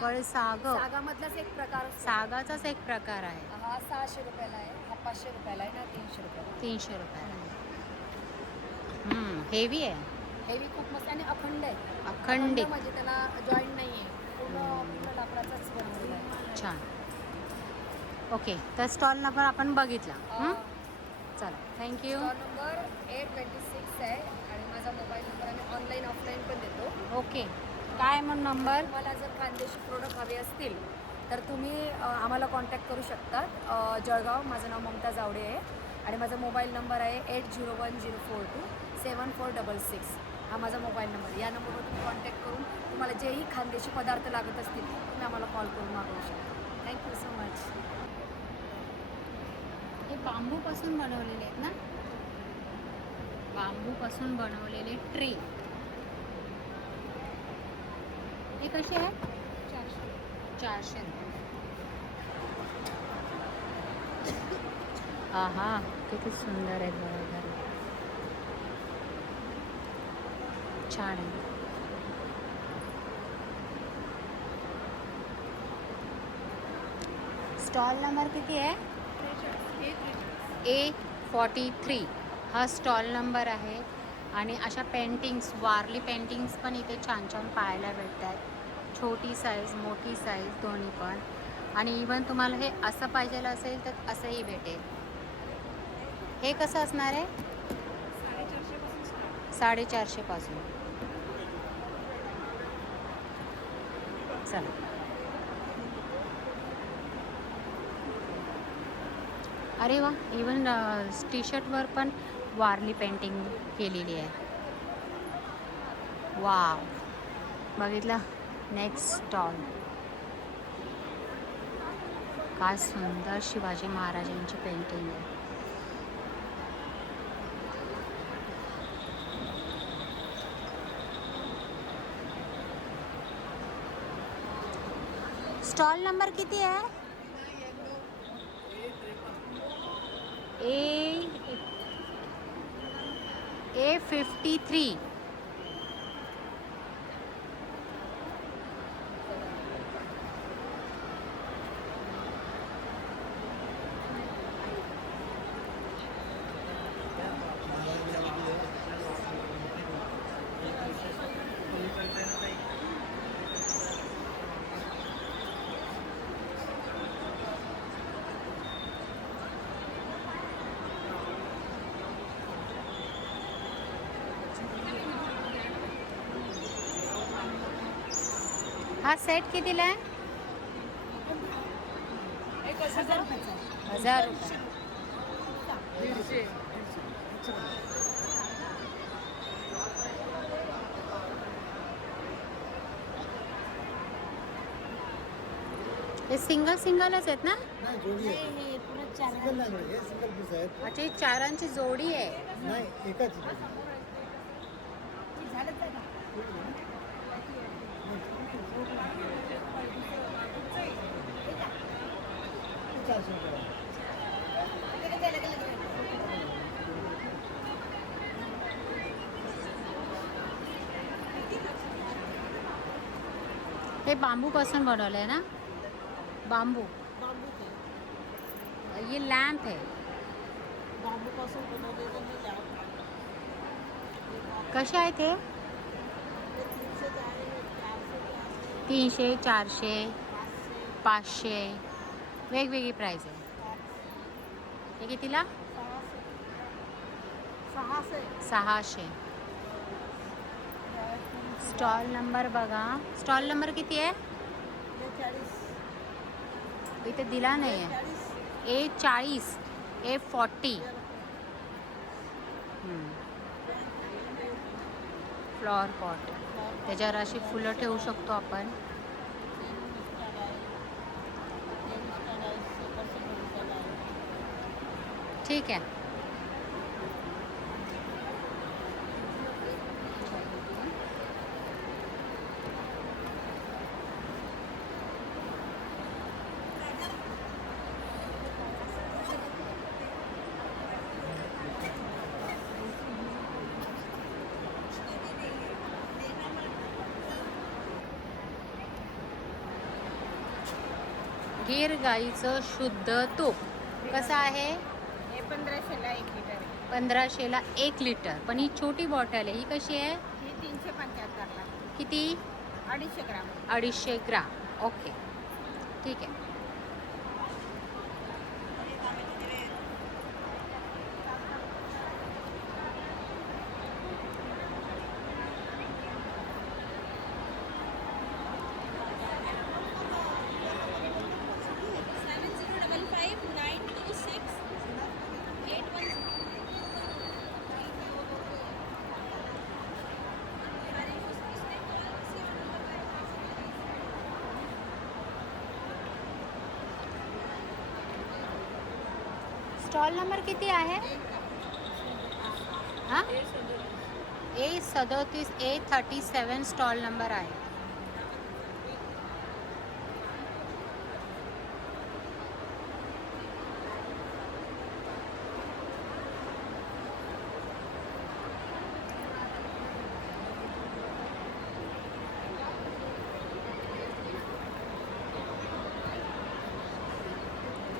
कळसाग. सागामधलाच एक प्रकार असतो. सागाचाच एक प्रकार आहे. हा 600 रुपयाला आहे. हा 500 रुपयाला आहे ना 300 रुपयाला. 300 रुपयाला. हेवी आहे. हेवी खूप मस्त आणि अखंड आहे. अखंडित. म्हणजे त्याला जॉईंट नाही आहे. पूर्ण लाकडाचाच बनवलेला आहे. छान. ओके तर स्टॉल नंबर आपण बघितला. चला थँक्यू. स्टॉल नंबर 826 आहे आणि माझा मोबाईल नंबर आम्ही ऑनलाईन ऑफलाईन पण देतो. ओके काय मग नंबर? तुम्हाला जर खानदेशी प्रोडक्ट हवे असतील तर तुम्ही आम्हाला कॉन्टॅक्ट करू शकतात. जळगाव. माझं नाव ममता जावडे आहे आणि माझा मोबाईल नंबर आहे 8010427466. हा माझा मोबाईल नंबर. या नंबरवर तुम्ही कॉन्टॅक्ट करून तुम्हाला जेही खानदेशी पदार्थ लागत असतील तुम्ही आम्हाला कॉल करून मागवू शकता. Thank you so much. हे बांबूपासून बनवलेले आहेत ना? बांबूपासून बनवलेले ट्रे. हे कसे आहेत? 400. आहा किती सुंदर आहेत बघा घर. छान आहे. स्टॉल नंबर किती आहे? A43 हा स्टॉल नंबर आहे. आणि अशा पेंटिंग्स, वारली पेंटिंग्स पण इथे छान छान पाहायला भेटतात. छोटी साईज, मोठी साईज दोन्ही पण. आणि इवन तुम्हाला हे असं पाहिजे असेल तर असंही भेटेल. हे कसं असणार आहे? 450 पासून. चला. अरे वा, इवन टी शर्टवर पण वारली पेंटिंग केलेली आहे. वाव, बघितलं? Next stall. काय सुंदर शिवाजी महाराजांची पेंटिंग आहे. स्टॉल नंबर किती आहे? A53. हा सेट कितीला आहे? 1000 रुपयाचा. 1000 रुपये. हे सिंगलच आहेत ना? नाही, जोडी आहे. हे पुढे 4 सिंगल नाही मिळेल, हे सिंगल पीस आहेत. अच्छा, ही चारांची जोडी आहे. नाही, एकाच आहे. झालं का? ₹400 रुपये. हे बांबू पासून बनवलं आहे ना? बांबू. ये लॅम्प है. बांबूपासून बनवलेलं हे लॅम्प. कसे आहेत हे? 300, 400, 500 वेगवेगळी प्राईस आहे. हे कितीला? 600. स्टॉल नंबर बघा. स्टॉल नंबर किती आहे? इथे दिला नाही आहे. A40, A40. Flower pot. त्याच्यावर अशी फुलं ठेवू शकतो आपण. ठीक आहे. गीर गाईचं शुद्ध तूप कसं आहे? हे 1500ला 1 लिटर आहे. 1500ला 1 लिटर. पण ही छोटी बॉटल आहे, ही कशी आहे? ही 375ला. किती? 250 ग्राम. 250 ग्राम. ओके, ठीक आहे. स्टॉल नंबर किती आहे? हां, A37, A37 स्टॉल नंबर आहे.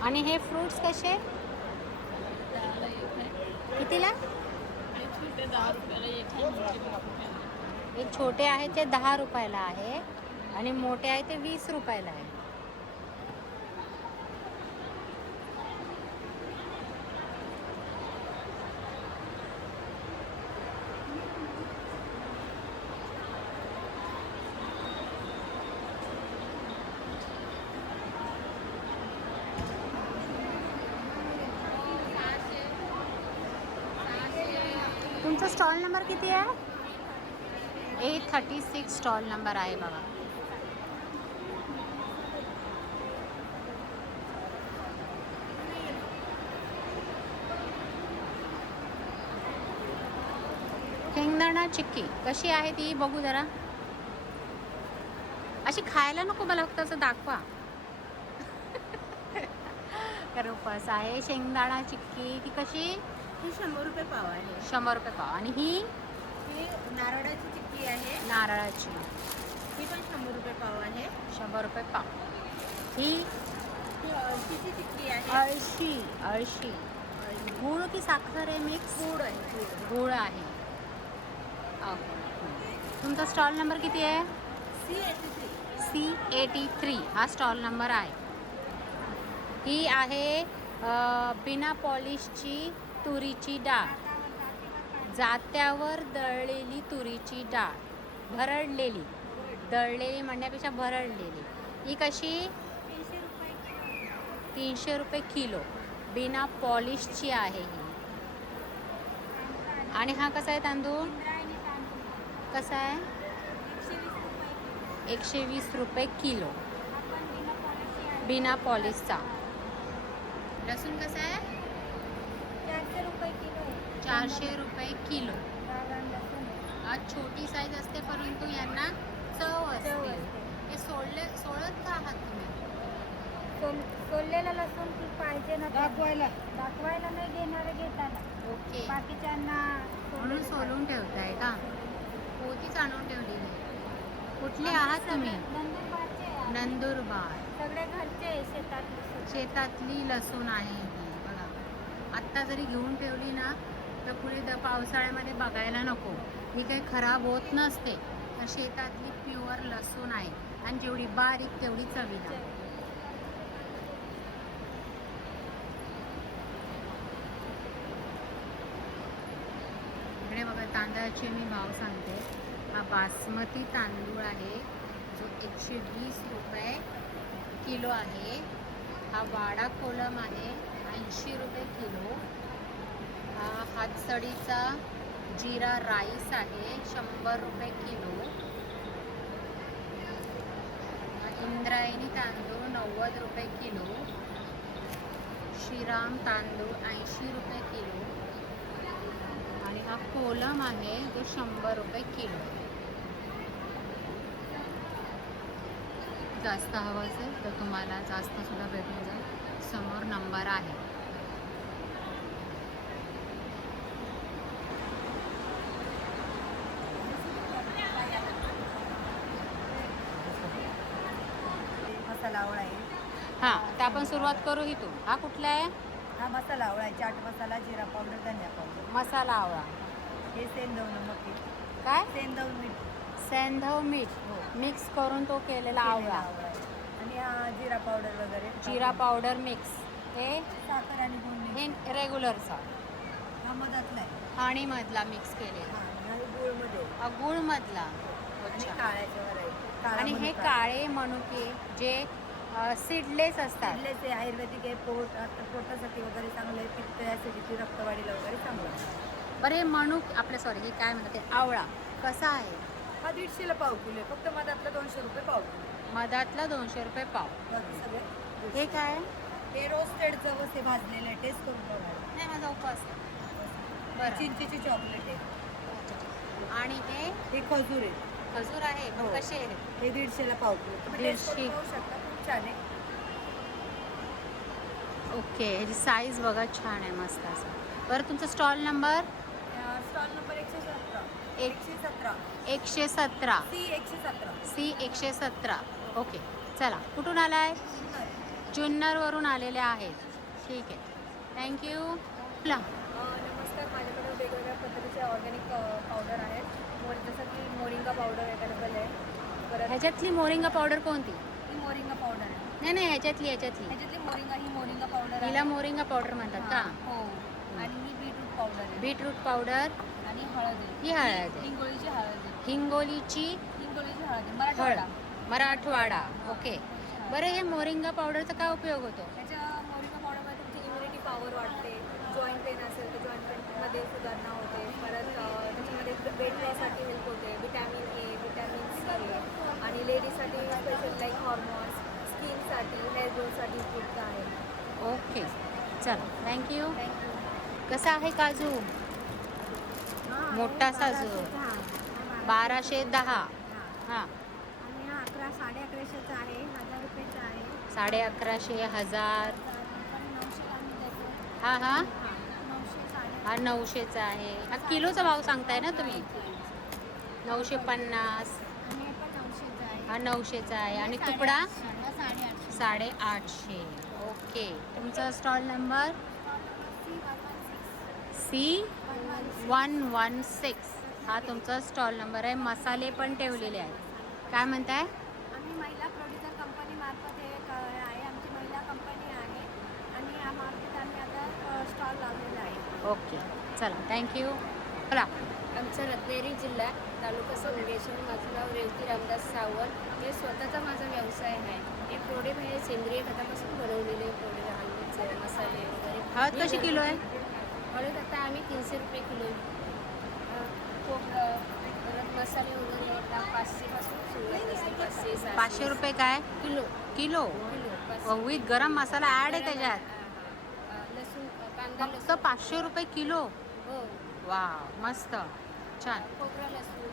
आणि हे फ्रूट्स कसे? कितीला? हे छोटे आहे ते 10 रुपयाला आहे आणि मोठे आहे ते 20 रुपयाला आहे. तुमचा स्टॉल नंबर किती आहे? 836 स्टॉल नंबर आहे बघा. शेंगदाणा चिक्की कशी आहे ती बघू जरा. अशी खायला नको, मला फक्त असं दाखवा. रुपस आहे शेंगदाणा चिक्की. ती कशी? ही 100 रुपये पाव आहे. 100 रुपये पाव. आणि ही ही नारळाची चिक्की आहे. नारळाची, ही पण 100 रुपये पाव आहे. 100 रुपये पाव. ही ही अळशीची चिक्की आहे. अळशी. अळशी गूळ की साखर आहे मिक्स? गूळ आहे. गूळ आहे. तुमचा स्टॉल नंबर किती आहे? C83 हा स्टॉल नंबर आहे. ही आहे बिना पॉलिशची तुरीची डाळ, जात्यावर दळलेली तुरीची डाळ, भरडलेली. दळलेली म्हणण्यापेक्षा भरडलेली. ही कशी? 300 रुपये किलो. बिना पॉलिशची आहे ही. आणि हा कसा आहे तांदूळ? कसा आहे? 120 रुपये किलो. बिना पॉलिशचा. लसूण कसा आहे? 400 रुपये किलो आहे. 400 रुपये किलो. गावरान लसूण आहे. आज छोटी साईज असते परंतु यांना चव असते. हे सोडत का आहात तुम्ही? सोललेला लसूण की पाहिजे ना दाखवायला. दाखवायला नाही, घेणारे घेताना. ओके, बाकीच्यांना म्हणून सोलून ठेवताय का? पोतीच आणून ठेवली आहे. कुठले आहात तुम्ही? नंदुरबारचे आहे. नंदुरबार. सगळे घरचे आहे, शेतात. शेतातली लसूण आहे ही बघा. आत्ता जरी घेऊन ठेवली ना तर पुढे पावसाळ्यामध्ये बघायला नको. ही काही खराब होत नसते. तर शेतातली प्युअर लसूण आहे आणि जेवढी बारीक तेवढी चवीला. इकडे बघा तांदळाचे मी भाव सांगते. हा बासमती तांदूळ आहे जो 120 रुपये किलो आहे. हा वाडा कोलम आहे 80 रुपये किलो. हा हातसडीचा जिरा राईस आहे 100 रुपये किलो. हा इंद्रायणी तांदूळ 90 रुपये किलो. श्रीराम तांदूळ 80 रुपये किलो. आणि हा कोलम आहे जो 100 रुपये किलो. जास्त हवं असेल तर तुम्हाला जास्तसुद्धा भेटून जाईल. समोर नंबर आहे. मसाला आवळा आहे. हां, तर आपण सुरुवात करू इथून. हा कुठला आहे? हा मसाला आवळा आहे. चाट मसाला, जिरा पावडर, धनिया पावडर. मसाला आवळा. हे सेंधव नमक आहे. काय? सेंधव मीठ. सेंधव मीठ मिक्स करून तो केलेला आवळा. आहे. आणि हा जिरा पावडर वगैरे. जिरा पावडर मिक्स. हे साखर आणि गुळ मिक्स. हे रेग्युलरचा हा मधातला आहे. खाणीमधला मिक्स केलेला. हा आणि गुळमध्ये. हा गुळमधला. आणि अच्छा. काळ्याच्यावर आहे. काळा आणि हे मनुका. काळे मनुके जे सीडलेस असतात. सीडलेस आहे, आयुर्वेदिक आहे. पोटासाठी वगैरे चांगलं आहे. पित्त, ॲसिडिटी, रक्तवाढीला वगैरे चांगलं आहे. बरं, हे मनुक आपलं सॉरी हे काय म्हणतात ते आवळा कसा आहे? हा 150ला पाव किलो आहे. फक्त मधातला 200 रुपये पाव किलो. मधातला 200 रुपये पाव. बाकी सगळे हे काय? हे रोस्टेड जवस आहे, भाजलेलं आहे. टेस्ट करून बघा. नाही, माझा उपवास आहे. बरं. चिंचेची चॉकलेट आहे. आणि हे खजूर आहे. खजूर आहे. हो. कसे आहे? हे 150ला पाव किलो. तुम्ही टेस्ट 150. करून पाहू शकता. खूप छान आहे. ओके, ह्याची साईज बघा छान आहे, मस्त असं. बरं, तुमचा stall number? Stall number 117. 117. 117. C 117. C 117. Okay, चला. कुठून आलाय? जुन्नरवरून आलेले आहेत. ठीक आहे, थँक्यू. बोला. नमस्कार, माझ्याकडे वेगवेगळ्या पद्धतीचे ऑर्गॅनिक पावडर आहेत. जसं की मोरिंगा पावडर अवेलेबल आहे. परत ह्याच्यातली मोरिंगा पावडर कोणती? ही मोरिंगा पावडर आहे. नाही नाही, ह्याच्यातली ह्याच्यातली मोरिंगा पावडर हिला मोरिंगा पावडर म्हणतात का? हो. आणि ही बीटरूट पावडर आहे. बीटरूट पावडर, आणि हळद आहे. ही हळद आहे. हिंगोळीची हळद आहे. हिंगोलीची हिंगोळीची हळद आहे. हळद, मराठवाडा. मराठवाडा. ओके. बरं, हे मोरिंगा पावडरचा काय उपयोग होतो? ह्याच्या मोरिंगा पावडरमध्ये तुमची इम्युनिटी पॉवर वाढते. जॉईंट पेन असेल तर जॉईंट पेनमध्ये सुधारणा होते. परत त्याच्यामध्ये वेट लॉससाठी हेल्प होते. विटॅमिन ए, विटॅमिन सी आहे. आणि लेडीजसाठी स्पेशल लाईक हॉर्मोन्स, स्किनसाठी, हेअर ग्रोथसाठी उपयुक्त आहे. ओके, चला, थँक्यू. थँक्यू. कसा आहे काजू? मोठा साजू 1210. हां, आणि हा 1150चा आहे. 1000 रुपयाचा आहे. 1150, 1000. आणि 900 आम्ही देतो. हा हा 900 हा 900चा आहे. हा किलोचा भाव सांगताय ना तुम्ही? 950. आणि हे पण 900चा आहे. हा 900चा आहे. आणि तुकडा हा 850. 850. ओके. तुमचा स्टॉल नंबर C116. हा तुमचा स्टॉल नंबर आहे. मसाले पण ठेवलेले आहेत. काय म्हणताय? आम्ही महिला प्रोड्युसर कंपनी मार्फत हे आहे. आमची महिला कंपनी आहे आणि या मार्फत आम्ही आता स्टॉल लावलेला आहे. ओके, चला, थँक्यू. बोला. आमचा रत्नागिरी जिल्हा, तालुका संगमेश्वर. माझं नाव रेवती रामदास सावंत. हे स्वतःचा माझा व्यवसाय आहे. हे प्रोडक्ट हे सेंद्रिय खतापासून बनवलेले प्रोडक्ट हळदीचे मसाले वगैरे. हळद कशी किलो आहे? हळद आता आम्ही 300 रुपये किलो. खोबरं, परत मसाले वगैरे आता 500पासून सुरुवात असते. 500, 700. 500 रुपये काय किलो. किलो? किलो 500. विथ गरम मसाला ॲड आहे त्याच्यात? लसूण, कांदा फक्त लसूण. 500 रुपये किलो? हो. वा, मस्त, छान. खोबरं लसूण,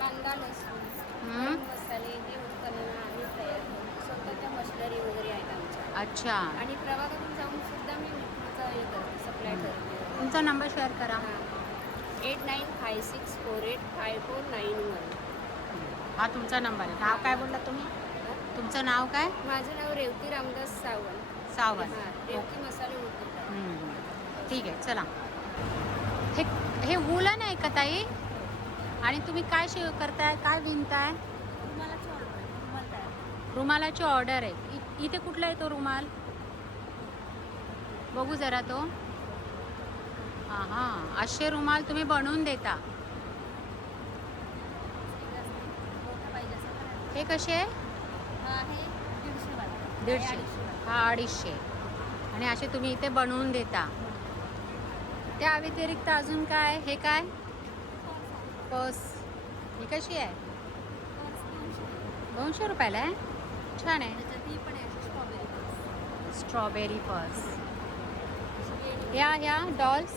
कांदा लसूण, हम्म. गरम मसाले हे उत्पन्न आम्ही तयार करतो. स्वतःच्या मशिनरी वगैरे आहेत आमच्या. अच्छा, आणि प्रभागातून जाऊन सुद्धा मी विक्रीचा हे करते, सप्लाय करते. तुमचा नंबर शेअर करा. 8956485491. हा तुमचा नंबर आहे. नाव काय बोलला तुम्ही? तुमचं नाव काय? माझं नाव रेवती रामदास सावंत. सावंत. हां, रेवती मसाले उद्योग. हम्म. ठीक आहे, चला. हे वुलन आहे का ताई? आणि तुम्ही काय करताय, काय विणताय? रुमालाची ऑर्डर आहे. इथे कुठला आहे तो रुमाल? बघू जरा तो. हां हां, असे रुमाल तुम्ही बनवून देता. हे कसे आहे? हे 150 वाला. 150. हा 250. आणि असे तुम्ही इथे बनवून देता. त्या व्यतिरिक्त अजून काय? हे काय? पर्स. ही कशी आहे? 200 रुपयाला आहे. छान आहे. ती पण आहे स्ट्रॉबेरी. Strawberry purse. ह्या डॉल्स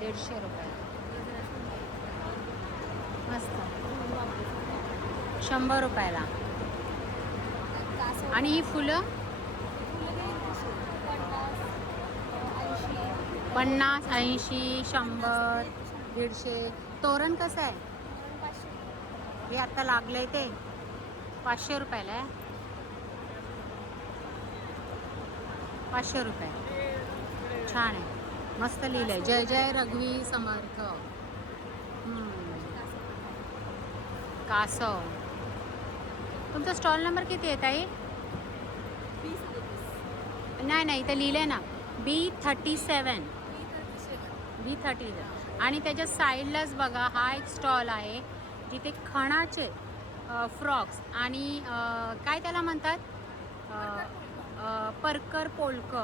150 रुपये. मस्त. 100 रुपयाला. आणि ही फुलं 50, 80, 100, 150. तोरण कसं आहे? हे आता लागलंय ते 500 रुपयाला आहे. 500 रुपये. छान आहे, मस्त लिहिलं आहे. जय जय रघुवी समर्थ. कासव. तुमचा स्टॉल नंबर किती आहे ताई? नाही नाही, इथे लिहिलं आहे ना B37. B37. आणि त्याच्या साईडलाच बघा हा एक स्टॉल आहे जिथे खणाचे फ्रॉक्स आणि काय त्याला म्हणतात, परकर पोलक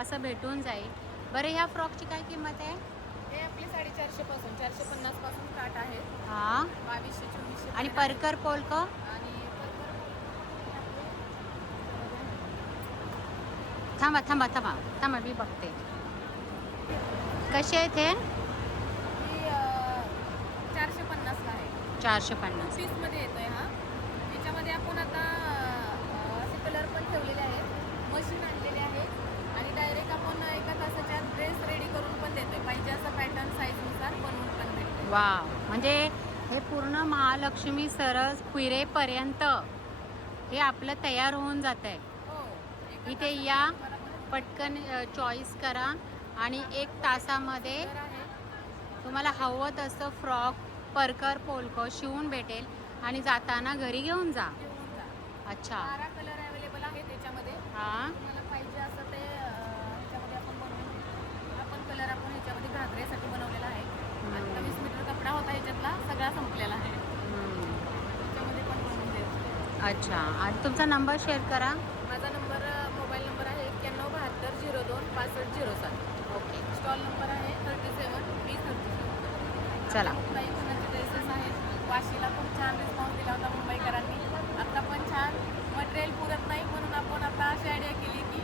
असं भेटून जाईल. बरं, ह्या फ्रॉकची काय किंमत आहे? हे आपले 450 पासून 450 पासून स्टार्ट आहे. हां. 2200, 2400. आणि परकर पोलक? आणि थांबा थांबा थांबा थांबा, मी बघते कसे आहेत हे. 450ला आहे. 450. पीसमध्ये येतोय हा. याच्यामध्ये आपण आता असे कलर पण ठेवलेले आहेत, मशीन आणलेले आहे आणि डायरेक्ट आपण एका तासाच्या ड्रेस रेडी करून पण देतोय. पाहिजे असं पॅटर्न साईजनुसार बनवून पण भेटते. वा, म्हणजे हे पूर्ण महालक्ष्मी सरस पिरेपर्यंत हे आपलं तयार होऊन जात आहे. हो इथे या, पटकन चॉईस करा आणि 1 तासामध्ये तुम्हाला हवं तसं फ्रॉक, परकर, पोलको शिवून भेटेल आणि जाताना घरी घेऊन जा. घेऊन जा. अच्छा. 12 कलर अवेलेबल आहे त्याच्यामध्ये. हां. तुम्हाला पाहिजे असं ते ह्याच्यामध्ये आपण कलर आपण ह्याच्यामध्ये घागऱ्यासाठी बनवलेला आहे. आता 20 मीटर कपडा होता ह्याच्यातला, सगळा संपलेला आहे. त्याच्यामध्ये पण बनवून देऊ. अच्छा. आणि तुमचा नंबर शेअर करा. माझा नंबर मोबाईल नंबर आहे 9172026507. ओके. स्टॉल नंबर आहे 37B37. चला. काही कोणाचे ड्रेसेस आहेत. वाशीला खूप छान रिस्पॉन्स दिला होता मुंबईकरांनी. आता पण छान मटेरियल पुरत नाही म्हणून आपण आता अशी आयडिया केली की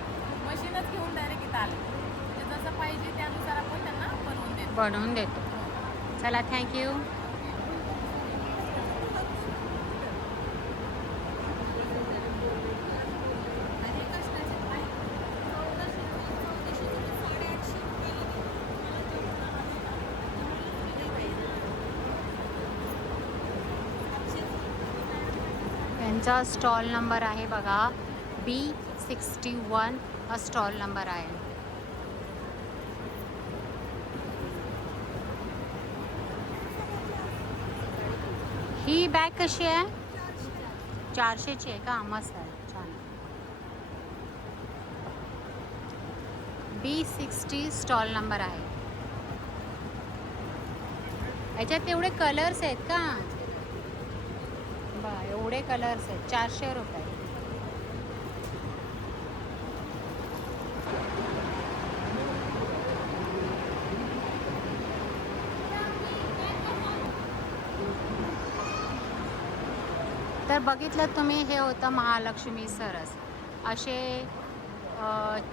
मशीनच घेऊन डायरेक्ट इथं आले. म्हणजे जसं पाहिजे त्यानुसार आपण त्यांना बनवून देतो. चला, थँक्यू. यांचा स्टॉल नंबर आहे बघा, B61 हा स्टॉल नंबर आहे. ही बॅग कशी आहे? 400ची आहे का? मस्त आहे, छान. B60 स्टॉल नंबर आहे. याच्यात एवढे कलर्स आहेत का? बा, एवढे कलर्स आहेत. 400 रुपये. तर बघितलं तुम्ही, हे होतं महालक्ष्मी सरस. असे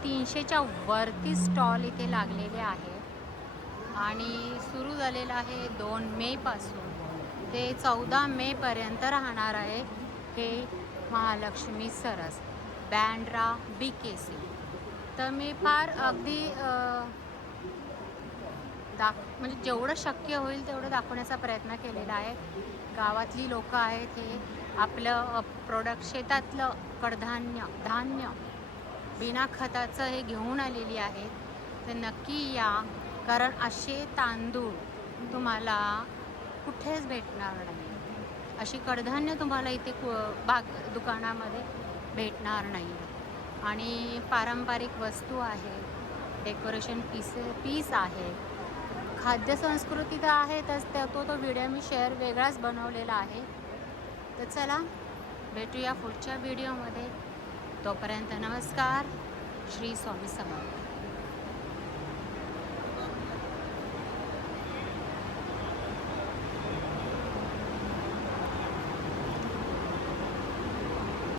300च्या वरती स्टॉल इथे लागलेले आहेत आणि सुरू झालेलं आहे 2 मेपासून ते 14 मेपर्यंत राहणार आहे हे महालक्ष्मी सरस बँड्रा BKC. तर मी फार अगदी म्हणजे जेवढं शक्य होईल तेवढं दाखवण्याचा प्रयत्न केलेला आहे. गावातली लोकं आहेत, हे आपलं प्रोडक्ट, शेतातलं धान्य बिना खताचं हे घेऊन आलेली आहेत. तर नक्की या, कारण असे तांदूळ तुम्हाला कुठेच भेटणार नाही. अशी कडधान्य तुम्हाला इथे दुकानामध्ये भेटणार नाही. आणि पारंपरिक वस्तू आहे, डेकोरेशन पीस आहे, खाद्यसंस्कृती तर आहेतच. तो व्हिडिओ मी वेगळाच बनवलेला आहे. तर चला, भेटूया पुढच्या व्हिडिओमध्ये. तोपर्यंत नमस्कार. श्री स्वामी समर्थ.